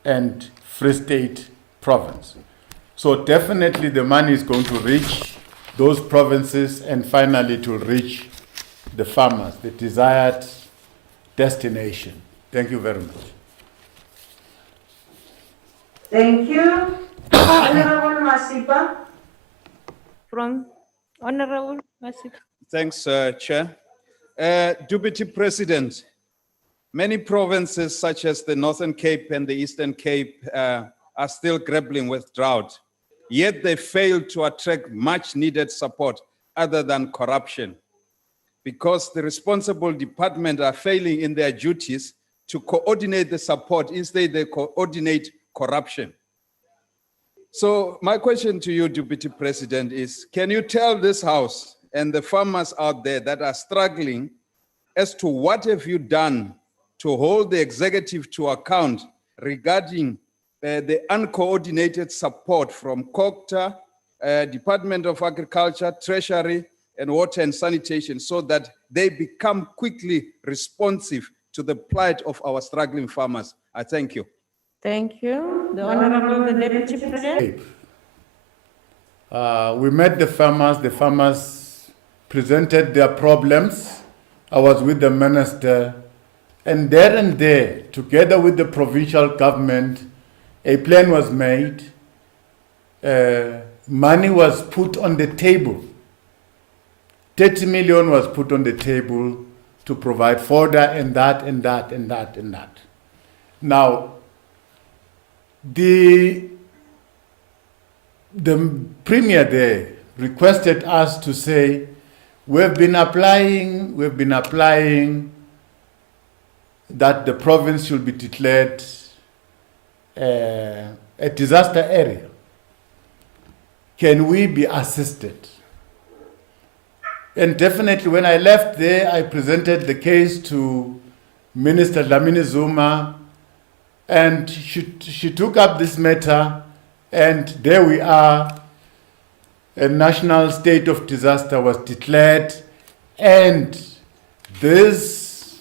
and Free State province. So definitely the money is going to reach those provinces, and finally it will reach the farmers, the desired destination. Thank you very much. Thank you. Honorable Masipa. From Honorable Masip. Thanks, Chair. Deputy President, many provinces such as the Northern Cape and the Eastern Cape are still grappling with drought, yet they fail to attract much needed support other than corruption, because the responsible department are failing in their duties to coordinate the support. Instead, they coordinate corruption. So my question to you, Deputy President, is can you tell this House and the farmers out there that are struggling as to what have you done to hold the executive to account regarding the uncoordinated support from COGTA, Department of Agriculture, Treasury, and Water and Sanitation, so that they become quickly responsive to the plight of our struggling farmers? I thank you. Thank you. The Honorable Deputy President. We met the farmers presented their problems. I was with the minister, and there, together with the provincial government, a plan was made. Money was put on the table. 30 million was put on the table to provide fodder and that. Now, the premier there requested us to say, we've been applying that the province should be declared a disaster area. Can we be assisted? And definitely when I left there, I presented the case to Minister Dlamini Zuma, and she took up this matter, and there we are. A national state of disaster was declared, and this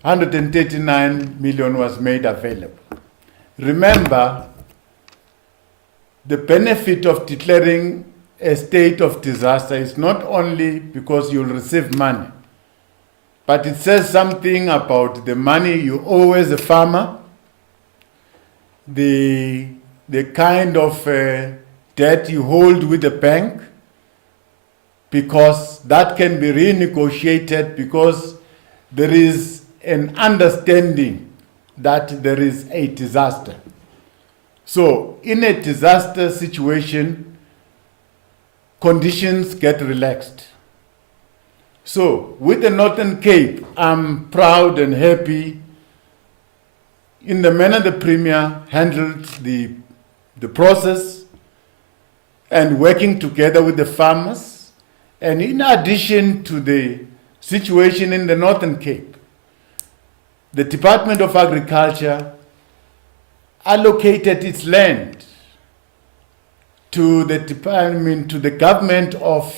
139 million was made available. Remember, the benefit of declaring a state of disaster is not only because you'll receive money, but it says something about the money you owe as a farmer, the kind of debt you hold with the bank, because that can be renegotiated because there is an understanding that there is a disaster. So in a disaster situation, conditions get relaxed. So with the Northern Cape, I'm proud and happy in the manner the Premier handled the process and working together with the farmers. And in addition to the situation in the Northern Cape, the Department of Agriculture allocated its land to the department, to the government of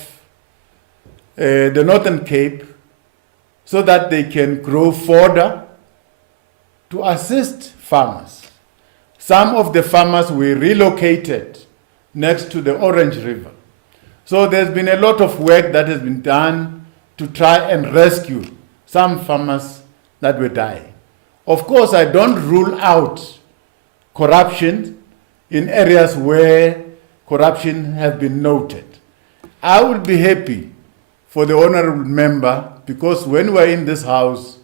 the Northern Cape, so that they can grow further to assist farmers. Some of the farmers were relocated next to the Orange River. So there's been a lot of work that has been done to try and rescue some farmers that were dying. Of course, I don't rule out corruption in areas where corruption has been noted. I will be happy for the honorable member, because when we're in this house,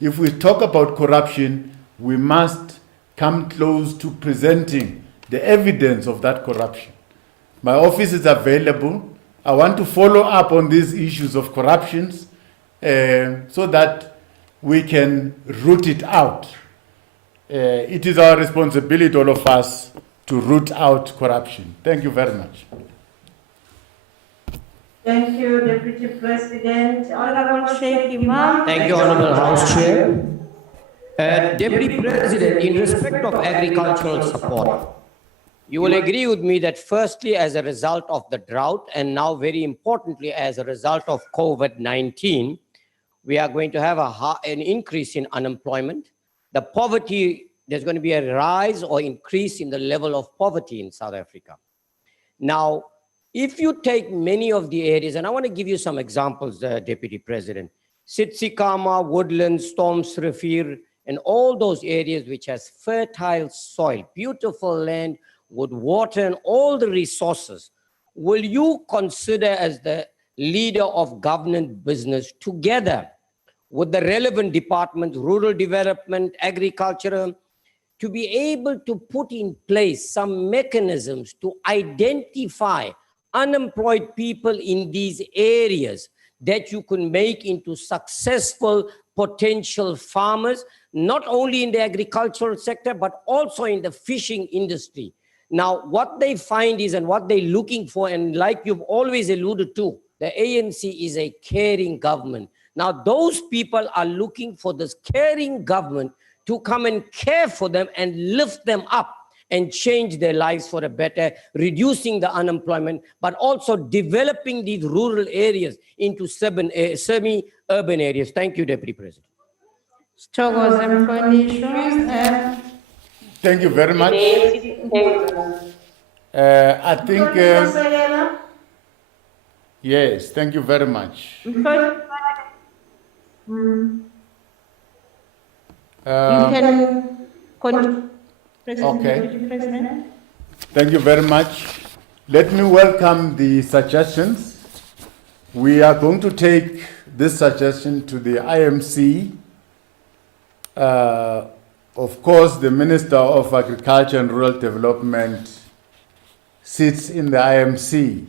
if we talk about corruption, we must come close to presenting the evidence of that corruption. My office is available. I want to follow up on these issues of corruptions so that we can root it out. It is our responsibility, all of us, to root out corruption. Thank you very much. Thank you, Deputy President. Honorable Sheikh Imam. Thank you, Honorable House Chair. Deputy President, in respect of agricultural support, you will agree with me that firstly, as a result of the drought, and now very importantly, as a result of COVID-19, we are going to have an increase in unemployment. The poverty, there's going to be a rise or increase in the level of poverty in South Africa. Now, if you take many of the areas, and I want to give you some examples, Deputy President, Sitsikama, Woodlands, Storms Rivier, and all those areas which has fertile soil, beautiful land with water and all the resources, will you consider as the leader of government business together with the relevant departments, rural development, agriculture, to be able to put in place some mechanisms to identify unemployed people in these areas that you can make into successful potential farmers, not only in the agricultural sector, but also in the fishing industry. Now, what they find is, and what they're looking for, and like you've always alluded to, the ANC is a caring government. Now, those people are looking for this caring government to come and care for them and lift them up and change their lives for a better, reducing the unemployment, but also developing these rural areas into semi-urban areas. Thank you, Deputy President. Thank you very much. I think, yes, thank you very much. Okay. Thank you very much. Let me welcome the suggestions. We are going to take this suggestion to the IMC. Of course, the Minister of Agriculture and Rural Development sits in the IMC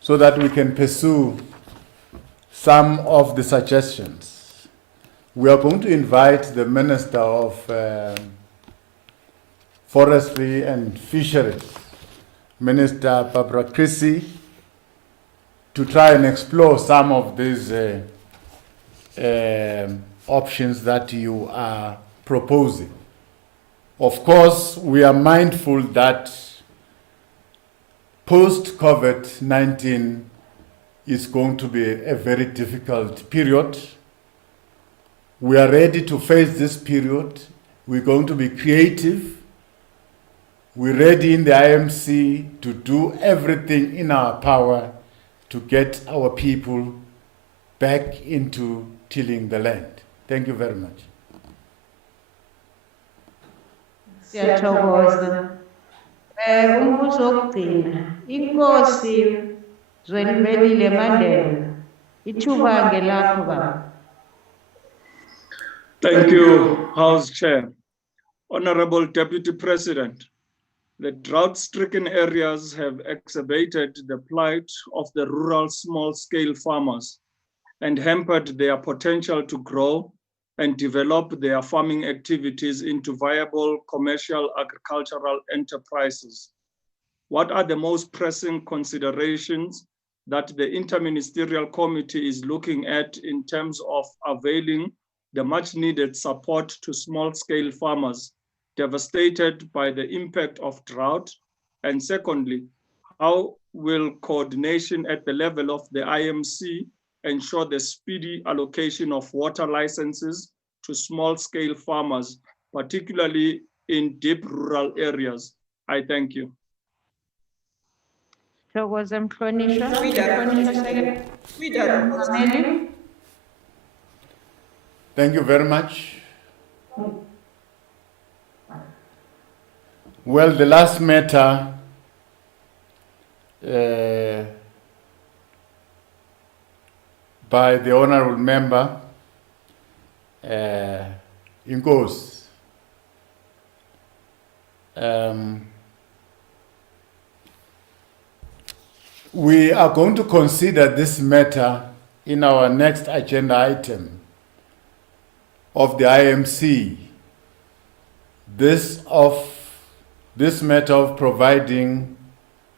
so that we can pursue some of the suggestions. We are going to invite the Minister of Forestry and Fisheries, Minister Barbara Chrissy, to try and explore some of these options that you are proposing. Of course, we are mindful that post-COVID-19 is going to be a very difficult period. We are ready to face this period. We're going to be creative. We're ready in the IMC to do everything in our power to get our people back into tilling the land. Thank you very much. Siyathokoza. Umbuzo wokugcina. Inkosi Zwelivelile Mandela. Ithuba ngelakho baba. Thank you, House Chair. Honorable Deputy President, the drought-stricken areas have exacerbated the plight of the rural small-scale farmers and hampered their potential to grow and develop their farming activities into viable commercial agricultural enterprises. What are the most pressing considerations that the Interministerial Committee is looking at in terms of availing the much-needed support to small-scale farmers devastated by the impact of drought And secondly, how will coordination at the level of the IMC ensure the speedy allocation of water licenses to small-scale farmers, particularly in deep rural areas? I thank you. Thank you very much. Well, the last matter by the honorable member, Inkosi. We are going to consider this matter in our next agenda item of the IMC. This matter of providing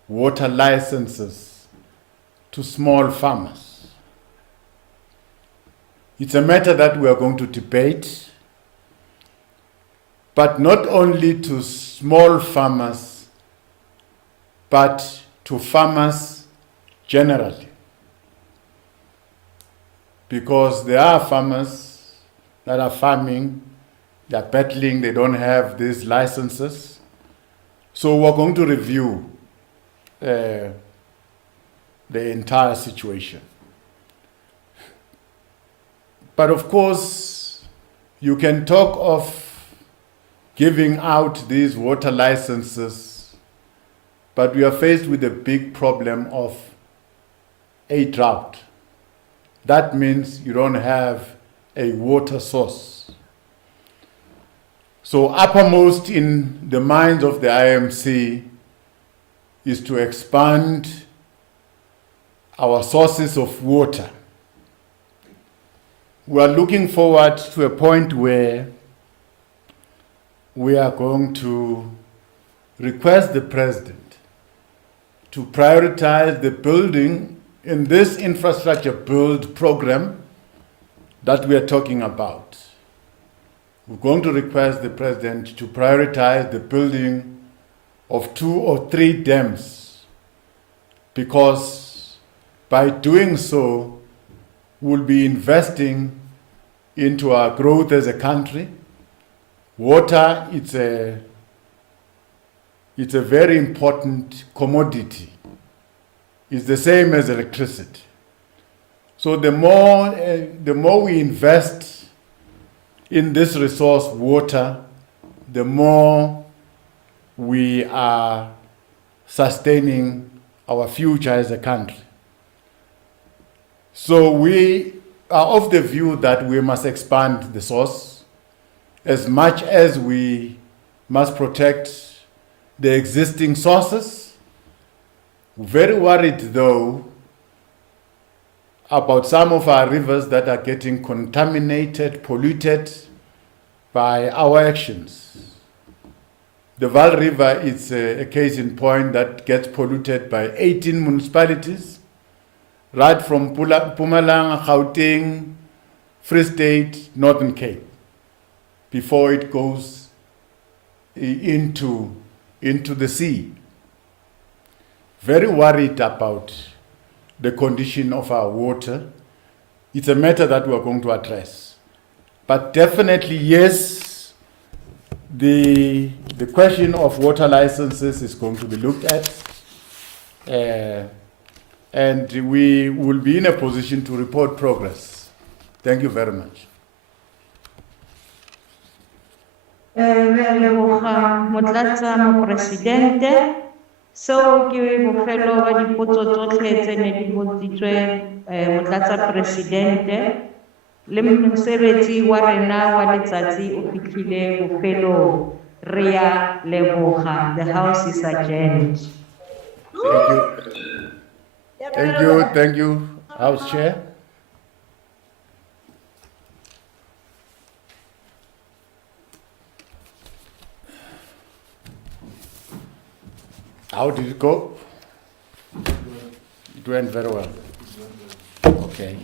water licenses to small farmers. It's a matter that we are going to debate, but not only to small farmers, but to farmers generally. Because there are farmers that are farming, they're battling, they don't have these licenses. So we're going to review the entire situation. But of course, you can talk of giving out these water licenses, but we are faced with a big problem of a drought. That means you don't have a water source. So uppermost in the minds of the IMC is to expand our sources of water. We are looking forward to a point where we are going to request the President to prioritize the building in this infrastructure build program that we are talking about. We're going to request the President to prioritize the building of 2 or 3 dams, because by doing so, we'll be investing into our growth as a country. Water, it's a very important commodity. It's the same as electricity. So the more we invest in this resource, water, the more we are sustaining our future as a country. So we are of the view that we must expand the source as much as we must protect the existing sources. Very worried though about some of our rivers that are getting contaminated, polluted by our actions. The Vaal River is a case in point that gets polluted by 18 municipalities, right from Mpumalanga, Gauteng, Free State, Northern Cape, before it goes into the sea. Very worried about the condition of our water. It's a matter that we're going to address. But definitely, yes, the question of water licenses is going to be looked at. And we will be in a position to report progress. Thank you very much. Presidente. So ke bofelo ba dipotso tsotlhe tse ne di botsitswe motlatsa presidente le mosebetsi wa rena wa letsatsi o fitlhile bofelong. Re ya leboga. The house is adjourned. Thank you, House Chair. How did it go? It went very well. Okay.